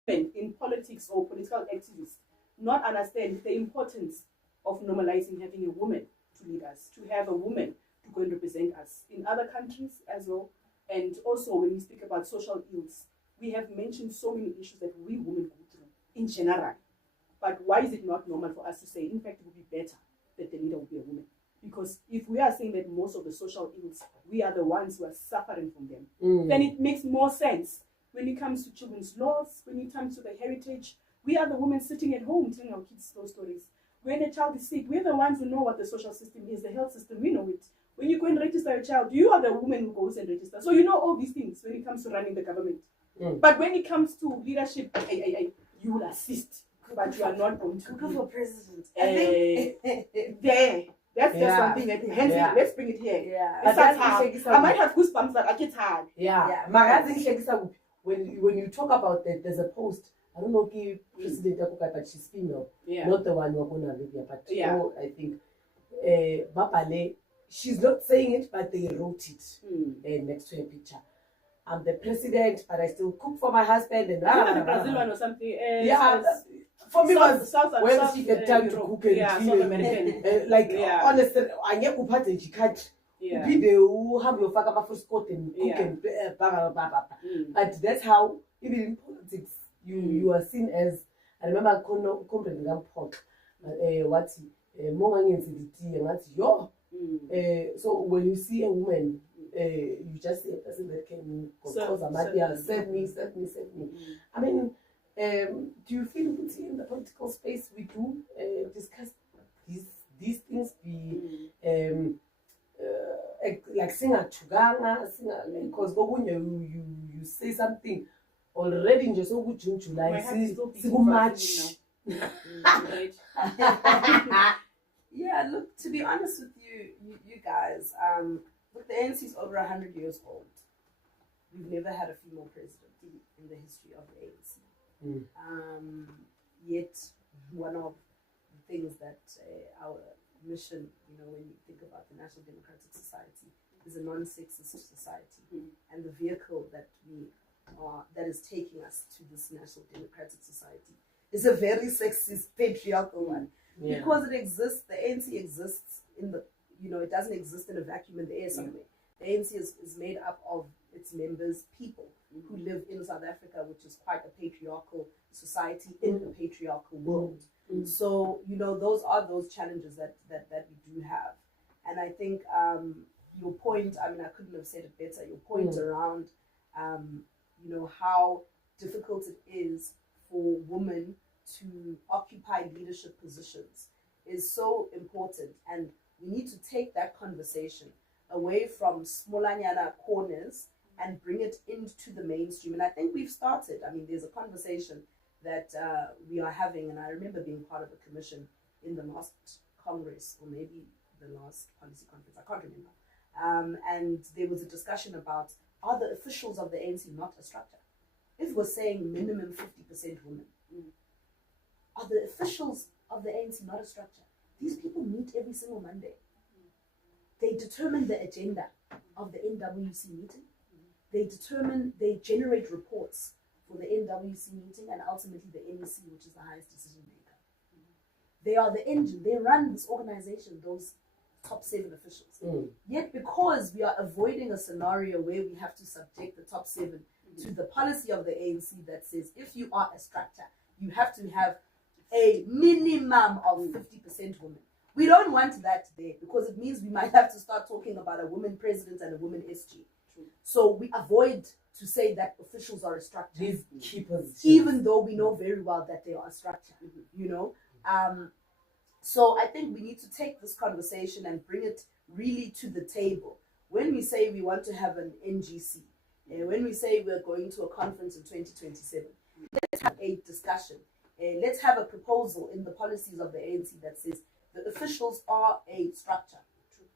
in politics or political activists, not understand the importance of normalizing having a woman to lead us, to have a woman to go and represent us in other countries as well. And also when we speak about social ills, we have mentioned so many issues that we women go through in general. But why is it not normal for us to say, in fact, it would be better that the leader would be a woman? Because if we are saying that most of the social ills, we are the ones who are suffering from them, then it makes more sense when it comes to children's laws, when it comes to the heritage. We are the women sitting at home telling our kids those stories. When a child is sick, we're the ones who know what the social system is, the health system, we know it. When you go and register a child, you are the woman who goes and registers. So you know all these things when it comes to running the government. But when it comes to leadership, you will assist, but you are not going to go for president. That's just something that let's bring it here. Yeah. But I might have goosebumps, but I get tired. When you talk about that, there's a post. I don't know if President Akukai, but she's female. Not the one who are gonna live here, but I think Bapale, she's not saying it, but they wrote it next to her picture. I'm the president, but I still cook for my husband. And the Brazil one or something. For me, South when she get time to cook and South American. Honestly, I get up and she can't. Be the who have your father first coat and cook and but that's how even in politics you are seen as. I remember company pork. What's so when you see a woman, you just see a person that can serve me. I mean, do you feel in the political space we do discuss these things? Like singer chuganga, because you say something already in just so good July. See much. Yeah, look, to be honest with you guys, look, the ANC is over 100 years old. We've never had a female president in the history of the ANC. Yet, one of the things that our mission, when you think about the National Democratic Society, is a non-sexist society. And the vehicle that we that is taking us to this national democratic society is a very sexist, patriarchal one. Yeah. Because it exists, the ANC exists in the, it doesn't exist in a vacuum in the air somewhere. The ANC is made up of its members, people who live in South Africa, which is quite a patriarchal society in a patriarchal world. So, those are those challenges that we do have. And I think your point, I couldn't have said it better, your point around, how difficult it is for women to occupy leadership positions is so important. And we need to take that conversation away from smolanyana corners and bring it into the mainstream. And I think we've started. There's a conversation that we are having, and I remember being part of a commission in the last Congress, or maybe the last policy conference, I can't remember. And there was a discussion about, are the officials of the ANC not a structure? If we're saying minimum 50% women, are the officials of the ANC not a structure? These people meet every single Monday. They determine the agenda of the NWC meeting. They generate reports for the NWC meeting and ultimately the NEC, which is the highest decision maker. They are the engine. They run this organization, those top 7 officials. Yet because we are avoiding a scenario where we have to subject the top 7 to the policy of the ANC that says if you are a structure, you have to have a minimum of 50% women. We don't want that there because it means we might have to start talking about a woman president and a woman SG. So we avoid to say that officials are a structure. These keepers. Even though we know very well that they are a structure, So I think we need to take this conversation and bring it really to the table. When we say we want to have an NGC, when we say we're going to a conference in 2027, let's have a discussion. Let's have a proposal in the policies of the ANC that says the officials are a structure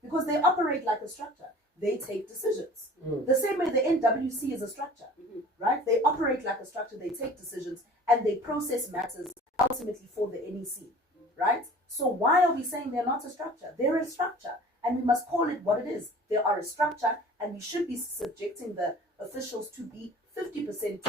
because they operate like a structure. They take decisions. The same way the NWC is a structure, right? They operate like a structure. They take decisions and they process matters ultimately for the NEC, right? So why are we saying they're not a structure? They're a structure and we must call it what it is. They are a structure and we should be subjecting the officials to be 50%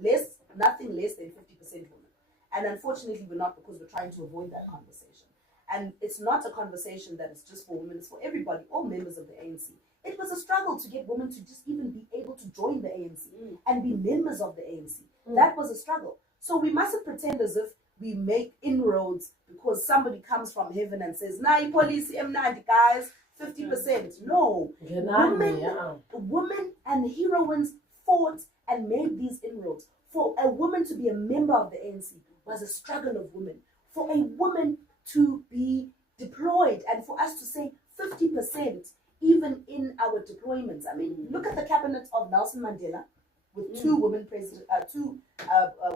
less, nothing less than 50% women. And unfortunately, we're not because we're trying to avoid that conversation. And it's not a conversation that is just for women, it's for everybody, all members of the ANC. It was a struggle to get women to just even be able to join the ANC and be members of the ANC. That was a struggle. So we mustn't pretend as if we make inroads because somebody comes from heaven and says, "Nah, policy, M90 guys, 50%. No. Women and heroines fought and made these inroads. For a woman to be a member of the ANC was a struggle of women. For a woman to be deployed and for us to say 50% even in our deployments. Look at the cabinet of Nelson Mandela with 2 women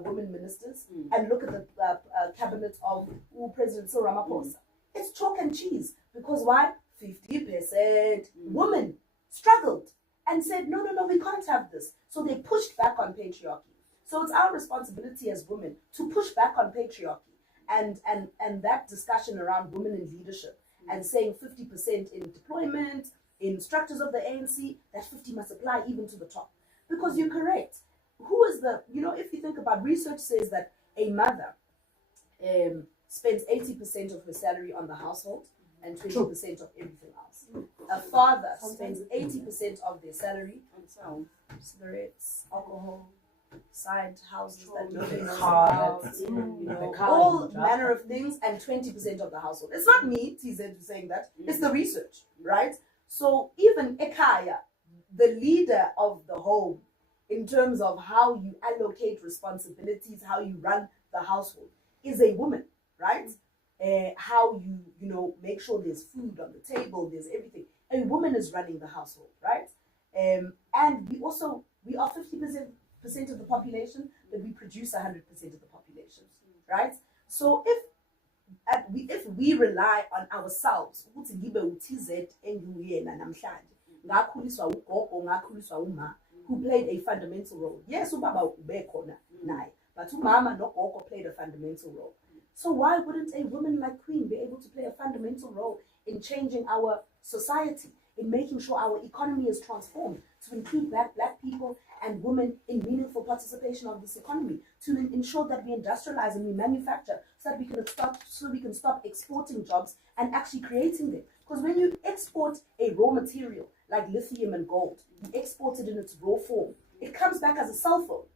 women ministers, and look at the cabinet of President Cyril Ramaphosa. It's chalk and cheese because why? 50% women struggled and said, no, we can't have this. So they pushed back on patriarchy. So it's our responsibility as women to push back on patriarchy and that discussion around women in leadership and saying 50% in deployment, in structures of the ANC, that 50 must apply even to the top. Because you're correct. Who is if you think about research says that a mother spends 80% of her salary on the household and 20% of everything else. A father spends 80% of their salary on cigarettes, alcohol, side houses that nobody knows about, all manner of things, and 20% of the household. It's not me, TZ, who's saying that. It's the research, right? So even Ekaya, the leader of the home, in terms of how you allocate responsibilities, how you run the household, is a woman, right? How you make sure there's food on the table, there's everything. A woman is running the household, right? And we are 50% of the population, but we produce 100% of the population, right? So if we rely on ourselves, who played a fundamental role. Yes, ubaba ubekhona naye, but umama nogogo played a fundamental role. So why wouldn't a woman like Queen be able to play a fundamental role in changing our society? in making sure our economy is transformed to include black people and women in meaningful participation of this economy, to ensure that we industrialize and we manufacture so that we can stop exporting jobs and actually creating them. Because when you export a raw material like lithium and gold, you export it in its raw form, it comes back as a cell phone.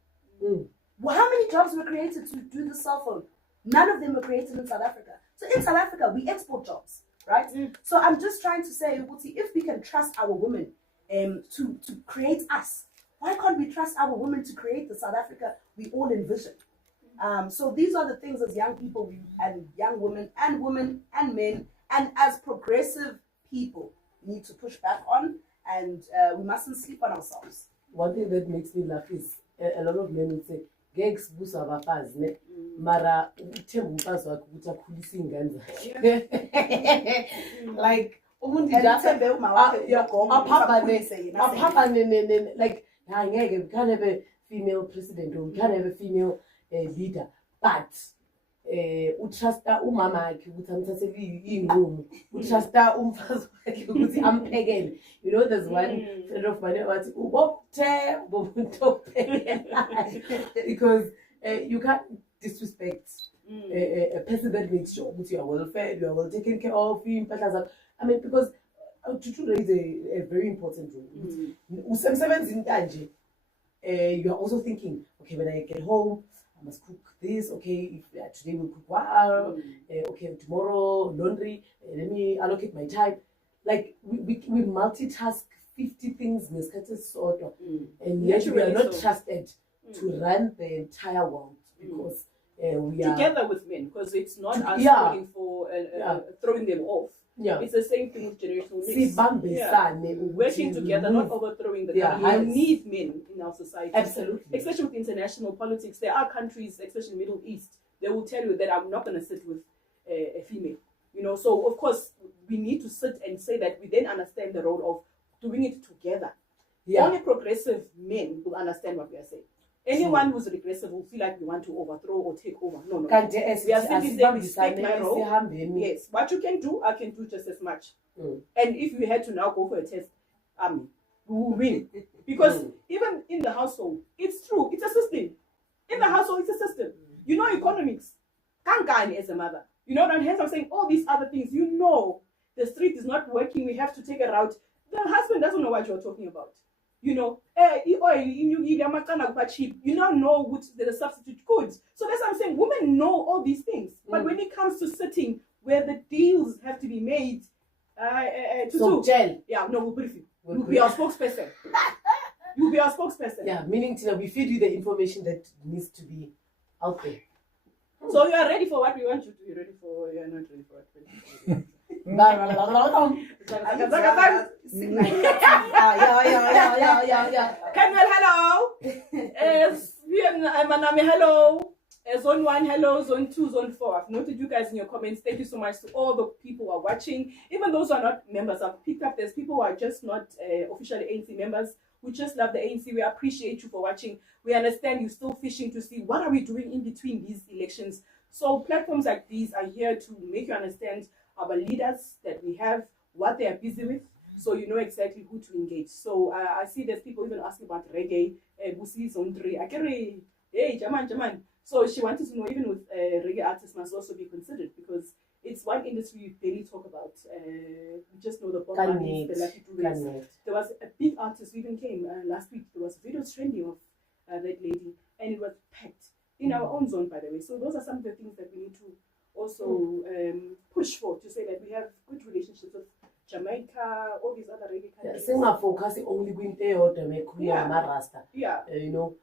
Well, how many jobs were created to do the cell phone? None of them were created in South Africa. So in South Africa, we export jobs, right? So I'm just trying to say, if we can trust our women to create us, why can't we trust our women to create the South Africa we all envision? So these are the things as young people and young women and men and as progressive people need to push back on, and we mustn't sleep on ourselves. One thing that makes me laugh is a lot of men would say, "Gigs busa abafazi ne mara uthemba umfazi wakhe ukuthi akhulise ingane zakhe." Like umuntu aphambane like ngeke, we can't have a female president or we can't have a female leader, but utrusta umama wakhe ukuthi amthathele iy'nqumo, utrusta umfazi wakhe ukuthi amphekele. You know, there's one friend of mine wathi because you can't disrespect a person that makes sure that you are well fed, you are well taken care of. I mean, because to raise a very important role. You are also thinking, okay, when I get home, I must cook this. Okay, if today we'll cook wow. Okay, tomorrow laundry. Let me allocate my time. Like we multitask 50 things in this sort of, and yet we are not trusted to run the entire world because we are together with men, because it's not us calling for throwing them off. Yeah. It's the same thing with generational mix. Working together, not overthrowing the government. We need men in our society. Absolutely. Especially with international politics. There are countries, especially in the Middle East, they will tell you that I'm not going to sit with a female. You know, so of course we need to sit and say that we then understand the role of doing it together. Only progressive men will understand what we are saying. Anyone who's regressive will feel like we want to overthrow or take over. No. We are simply saying, respect my role. Yes, what you can do, I can do just as much. And if you had to now go for a test, we will win. Because even in the household, it's true, it's a system. In the household, it's a system. You know economics. Kankani as a mother. You know, and hence I'm saying all these other things. You know, the street is not working, we have to take a route. The husband doesn't know what you're talking about. You know, you don't know which the substitute goods. So that's what I'm saying. Women know all these things. But when it comes to sitting where the deals have to be made, we'll brief you. You'll be our spokesperson. You'll be our spokesperson. Yeah, meaning we feed you the information that needs to be out there. So you are ready for what we want you to be ready for. You are not ready for what we want you to be. Kenwell, hello. Manami, hello. Zone 1, hello. Zone 2, Zone 4. I've noted you guys in your comments. Thank you so much to all the people who are watching. Even those who are not members, I've picked up there's people who are just not officially ANC members who just love the ANC. We appreciate you for watching. We understand you're still fishing to see what are we doing in between these elections. So platforms like these are here to make you understand our leaders that we have, what they are busy with, so you know exactly who to engage. So I see there's people even asking about reggae, Busi Zone 3. I carry, hey, Jaman. So she wanted to know even with reggae artists must also be considered because it's one industry we barely talk about. We just know the Bob Marleys, the Lucky Dubes. There was a big artist who even came last week. There was videos trending of that lady, and it was packed in our own zone, by the way. So those are some of the things that we need to also push for, to say that we have good relationships with Jamaica, all these other reggae countries. Focus only with Rasta. You know,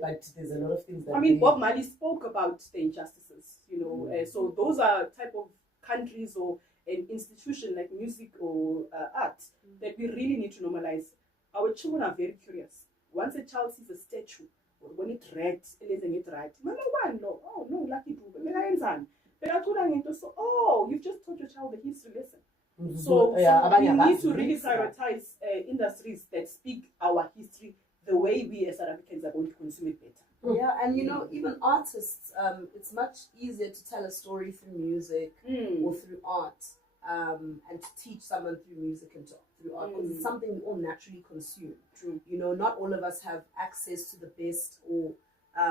but there's a lot of things that. I mean, Bob Marley spoke about the injustices. You know, so those are type of countries or an institution like music or art that we really need to normalize. Our children are very curious. Once a child sees a statue or when it reads, oh no, lucky do. So, you've just taught your child the history lesson. So we need to really prioritize industries that speak our history the way we as South Africans are going to consume it better. Yeah, and you know, even artists, it's much easier to tell a story through music or through art, and to teach someone through music and through art because it's something we all naturally consume. True. You know, not all of us have access to the best or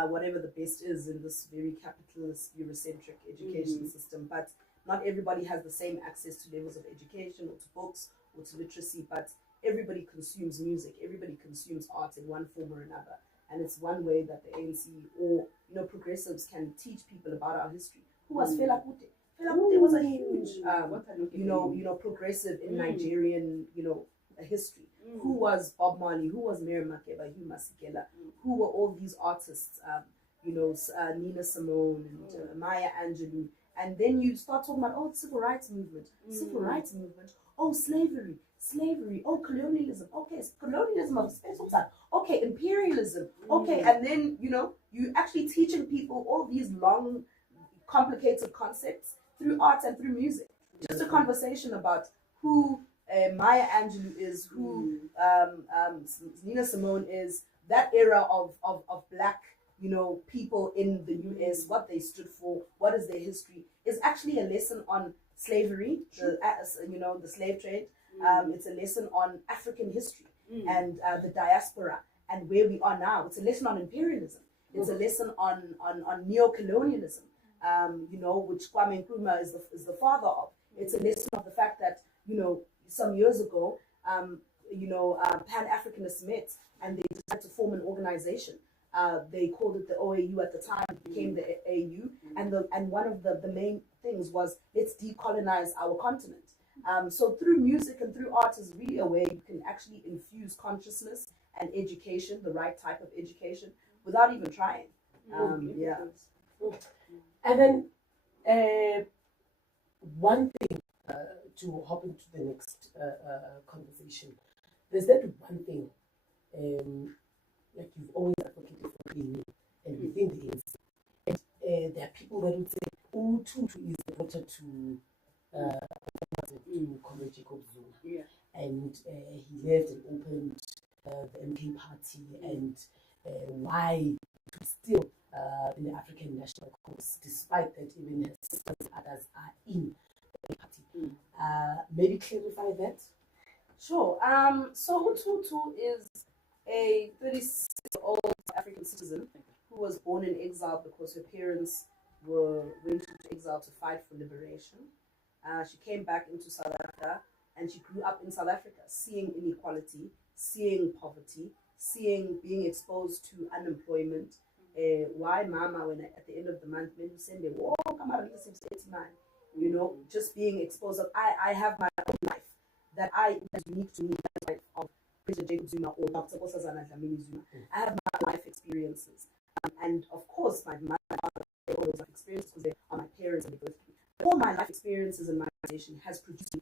whatever the best is in this very capitalist, Eurocentric education system. But not everybody has the same access to levels of education or to books or to literacy. But everybody consumes music. Everybody consumes art in one form or another. And it's one way that the ANC or, you know, progressives can teach people about our history. Who was Fela Kuti? Fela Kuti was a huge, you know, progressive in Nigerian, you know, history. Who was Bob Marley? Who was Mary Makeba? Hugh Masekela? Who were all these artists? You know, Nina Simone and Maya Angelou. And then you start talking about, oh, civil rights movement. Civil rights movement. Oh, slavery. Oh, colonialism. Okay, colonialism of special time. Okay, imperialism. Okay, and then, you know, you actually teaching people all these long, complicated concepts through art and through music. Just a conversation about who Maya Angelou is, who Nina Simone is, that era of black, you know, people in the US, what they stood for, what is their history, is actually a lesson on slavery, you know, the slave trade. It's a lesson on African history and the diaspora and where we are now. It's a lesson on imperialism. It's a lesson on neo-colonialism, you know, which Kwame Nkrumah is the father of. It's a lesson of the fact that, you know, some years ago, you know, Pan-Africanists met and they decided to form an organization. They called it the OAU at the time, it became the AU, and one of the main things was, let's decolonize our continent. So through music and through art is really a way you can actually infuse consciousness and education, the right type of education, without even trying. Yeah. And then one thing to hop into the next conversation, there's that one thing like you've always advocated for in and within the ANC. And there are people that would say, oh, Tutu is devoted to Comrade Jacob Zuma. Yeah. And he left and opened the MK party, and why still in the African National Congress, despite that even his sisters and others are in the party. Maybe clarify that? Sure. So Tutu is a 36-year-old African citizen who was born in exile because her parents went into exile to fight for liberation. She came back into South Africa and she grew up in South Africa, seeing inequality, seeing poverty, being exposed to unemployment. Why mama, when at the end of the month, men send them, oh, come out of this, you know, just being exposed. I have my own life that is unique to me, the life of President Jacob Zuma or Dr. Nkosazana Dlamini Zuma. I have my life experiences. And of course, my father, they all those life experiences because they are my parents and they both. All my life experiences in my organization has produced me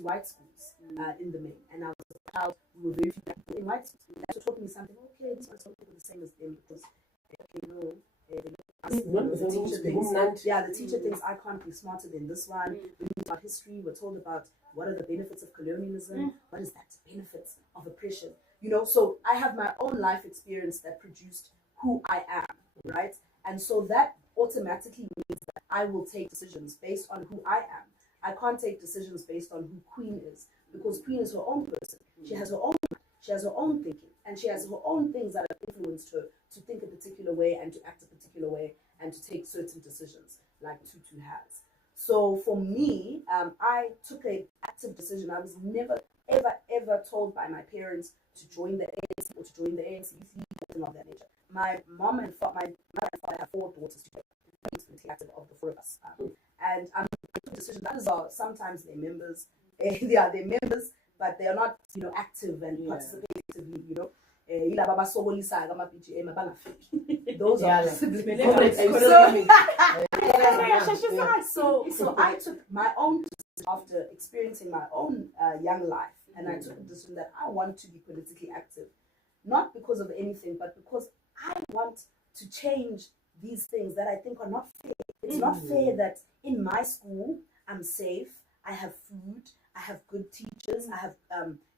white schools in the main. And I was a child, we were very few people in white schools. That's what taught me something, okay, this one's not the same as them because, you know, the teacher thinks I can't be smarter than this one. We read about history, we're told about what are the benefits of colonialism, what is that benefits of oppression, you know. So I have my own life experience that produced who I am, right? And so that automatically means that I will take decisions based on who I am. I can't take decisions based on who Queen is, because Queen is her own person. She has her own mind, she has her own thinking, and she has her own things that have influenced her to think a particular way and to act a particular way and to take certain decisions like Tutu has. So for me, I took an active decision. I was never, ever told by my parents to join the ANC or to join the ANC youth league, nothing of that nature. My mom and father have 4 daughters together. It's active of the 4 of us. And I took a decision. That is sometimes they're members. They are their members, but they are not, you know, active and participatively, you know. Those are so I took my own decision after experiencing my own young life, and I took a decision that I want to be politically active, not because of anything, but because I want to change these things that I think are not fair. It's not fair that in my school I'm safe, I have food, I have good teachers, I have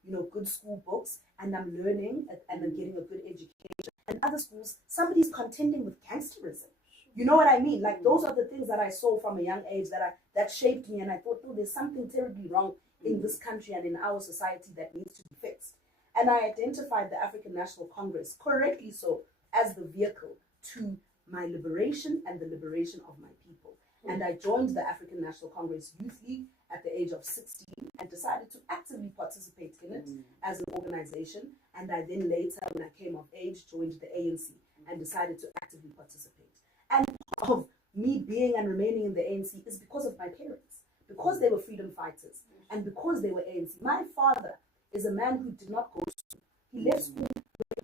you know, good school books, and I'm learning and I'm getting a good education. And other schools, somebody's contending with gangsterism. You know what I mean? Like, those are the things that I saw from a young age that shaped me, and I thought, oh, there's something terribly wrong in this country and in our society that needs to be fixed. And I identified the African National Congress, correctly so, as the vehicle to my liberation and the liberation of my people. And I joined the African National Congress Youth League at the age of 16 and decided to actively participate in it as an organization. And I then later, when I came of age, joined the ANC and decided to actively participate. And part of me being and remaining in the ANC is because of my parents, because they were freedom fighters and because they were ANC. My father is a man who did not go to school. He left school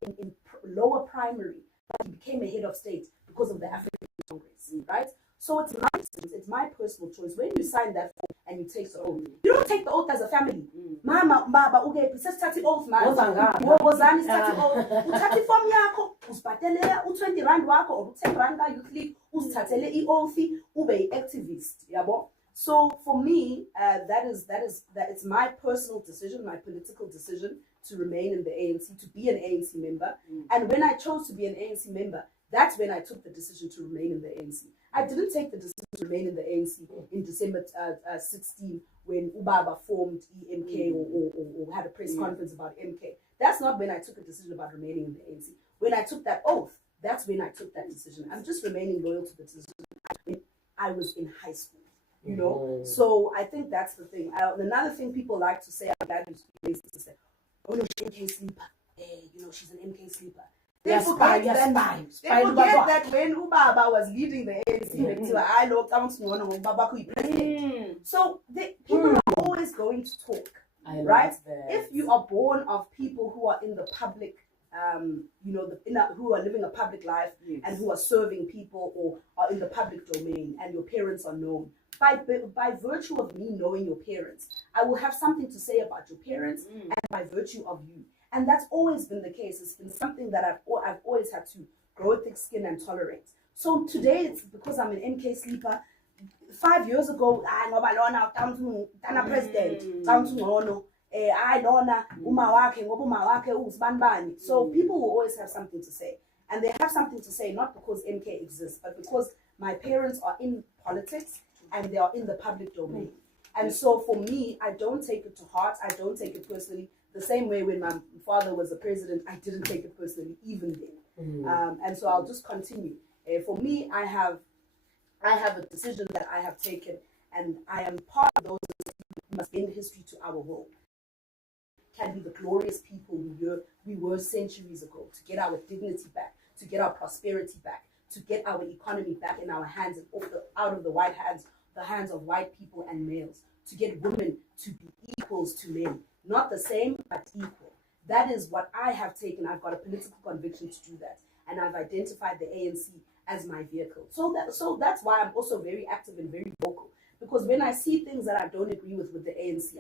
in lower primary, but he became a head of state because of the African Congress, right? So it's my decision, it's my personal choice. When you sign that form and you take the oath, you don't take the oath as a family. Mama, baba, okay, please take the oath, man. Wozani take the oath. Uthathe form yakho, usibhadele u20 rand wakho or u10 rand ka youth league, usithathele I-oath, ube activist, yabo. So for me, that it's my personal decision, my political decision to remain in the ANC, to be an ANC member. And when I chose to be an ANC member, that's when I took the decision to remain in the ANC. I didn't take the decision to remain in the ANC in December 16 when Ubaba formed EMK or had a press conference about MK. That's not when I took a decision about remaining in the ANC. When I took that oath, that's when I took that decision. I'm just remaining loyal to the decision when I was in high school. You know, so I think that's the thing. Another thing people like to say, I'm glad you say, oh no, she's an MK sleeper. You know, she's an MK sleeper. They forget that when Ubaba was leading the ANC, I looked down to one of Baba. So people are always going to talk, right? If you are born of people who are in the public, you know, who are living a public life and who are serving people or are in the public domain, and your parents are known. By virtue of me knowing your parents, I will have something to say about your parents and by virtue of you. And that's always been the case. It's been something that I've always had to grow thick skin and tolerate. So today it's because I'm an MK sleeper. 5 years ago, I know Balona, down to president, down to Mono, I Lona, Umawake, Ngobumawake, Uzbanbani. So people will always have something to say. And they have something to say not because MK exists, but because my parents are in politics and they are in the public domain. And so for me, I don't take it to heart. I don't take it personally. The same way when my father was the president, I didn't take it personally, even then. And so I'll just continue. For me, I have a decision that I have taken, and I am part of those who must bend history to our will. Can be the glorious people we were centuries ago, to get our dignity back, to get our prosperity back, to get our economy back in our hands and out of the hands of white people and males, to get women to be equals to men. Not the same, but equal. That is what I have taken. I've got a political conviction to do that. And I've identified the ANC as my vehicle. So that's why I'm also very active and very vocal. Because when I see things that I don't agree with the ANC,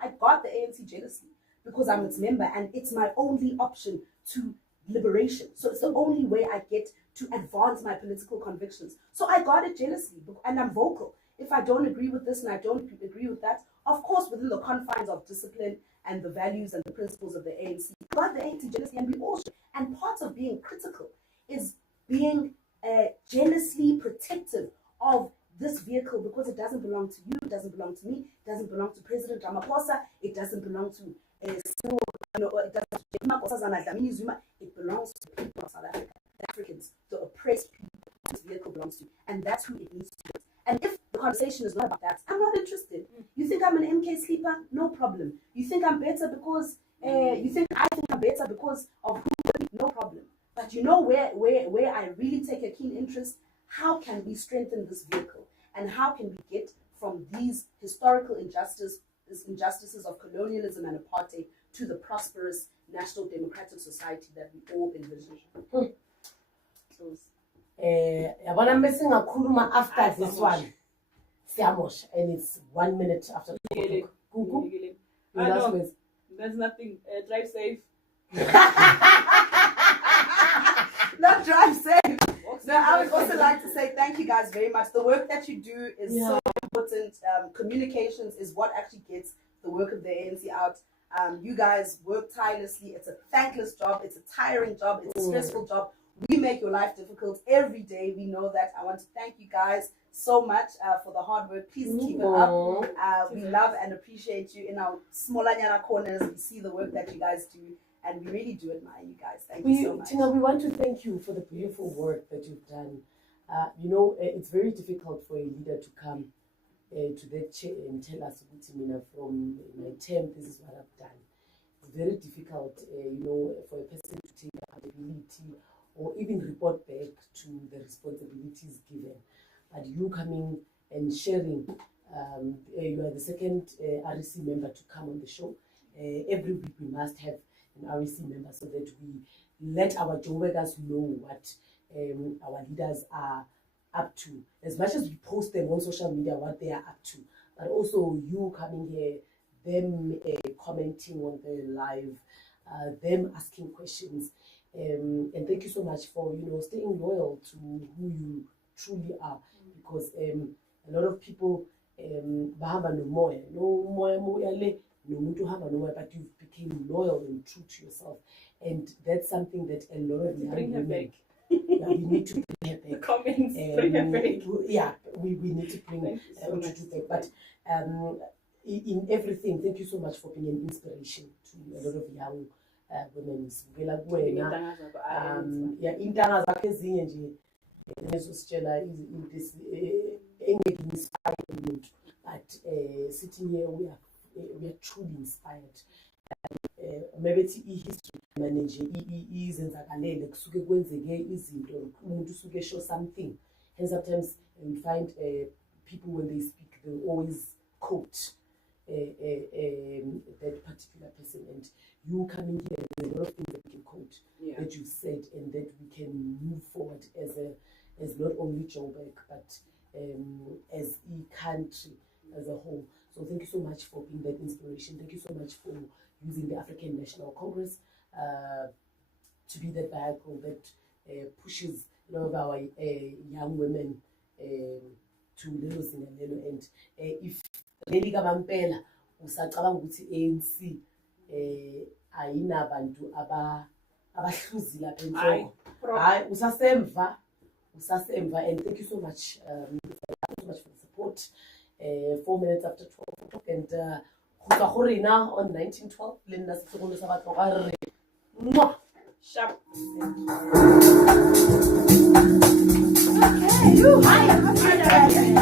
I got the ANC jealousy because I'm its member and it's my only option to liberation. So it's the only way I get to advance my political convictions. So I got it jealously and I'm vocal. If I don't agree with this and I don't agree with that, of course, within the confines of discipline and the values and the principles of the ANC, but the ANC jealousy, and we all should. And part of being critical is being jealously protective of this vehicle because it doesn't belong to you, it doesn't belong to me, it doesn't belong to President Ramaphosa, it doesn't belong to it belongs to the people of South Africa, the Africans, the oppressed people this vehicle belongs to, and that's who it needs to be. And if the conversation is not about that, I'm not interested. You think I'm an MK sleeper? No problem. You think I'm better because I think I'm better because of who? No problem. But you know where I really take a keen interest? How can we strengthen this vehicle? And how can we get from these historical injustices of colonialism and apartheid to the prosperous national democratic society that we all envision? Yabona missing a kuluma after this one. Siamosh, and it's 1 minute after. There's nothing. Drive safe. Not drive safe. No, I would also like to say thank you guys very much. The work that you do is so important. Communications is what actually gets the work of the ANC out. You guys work tirelessly. It's a thankless job. It's a tiring job. It's a stressful job. we make your life difficult every day. We know that. I want to thank you guys so much for the hard work. Please keep it up. We love and appreciate you in our smaller nyana corners. We see the work that you guys do, and we really do admire you guys. Thank you so much. Tina, we want to thank you for the beautiful work that you've done. It's very difficult for a leader to come to that chair and tell us, from my term, this is what I've done. It's very difficult, for a person to take accountability or even report back to the responsibilities given. But you coming and sharing, you are the second REC member to come on the show. Every week we must have an REC member so that we let our Joburgers know what our leaders are up to. As much as we post them on social media, what they are up to, but also you coming here, them commenting on the live, them asking questions. And thank you so much for staying loyal to who you truly are, because a lot of people bahamba nomoya, but you became loyal and true to yourself, and that's something that a lot of young women. We need to bring her back. The comments, bring her back. Yeah, we need to bring her back. But in everything, thank you so much for being an inspiration to a lot of young women. Intanga zakhe ezinye nje nezositshela engeke inspire umuntu, but sitting here we are truly inspired. Maybe it's history manage izenzakalele kusuke kwenzeke izinto umuntu usuke show something, and sometimes we find people when they speak they always quote that particular person, and you coming here, there's a lot of things that we can quote that you said, and that we can move forward as not only Joburg but as a country as a whole. So thank you so much for being that inspiration. Thank you so much for using the African National Congress to be that vehicle that pushes our young women to lelo zinga lelo. And if really kabampela usacabanga ukuthi ANC ayinabantu abahluzile lapha enhloko, hayi usasemva. And thank you so much for the support. 4 minutes after 12 o'clock, and on 1912 Linda Segundo Sabato sharp. Okay.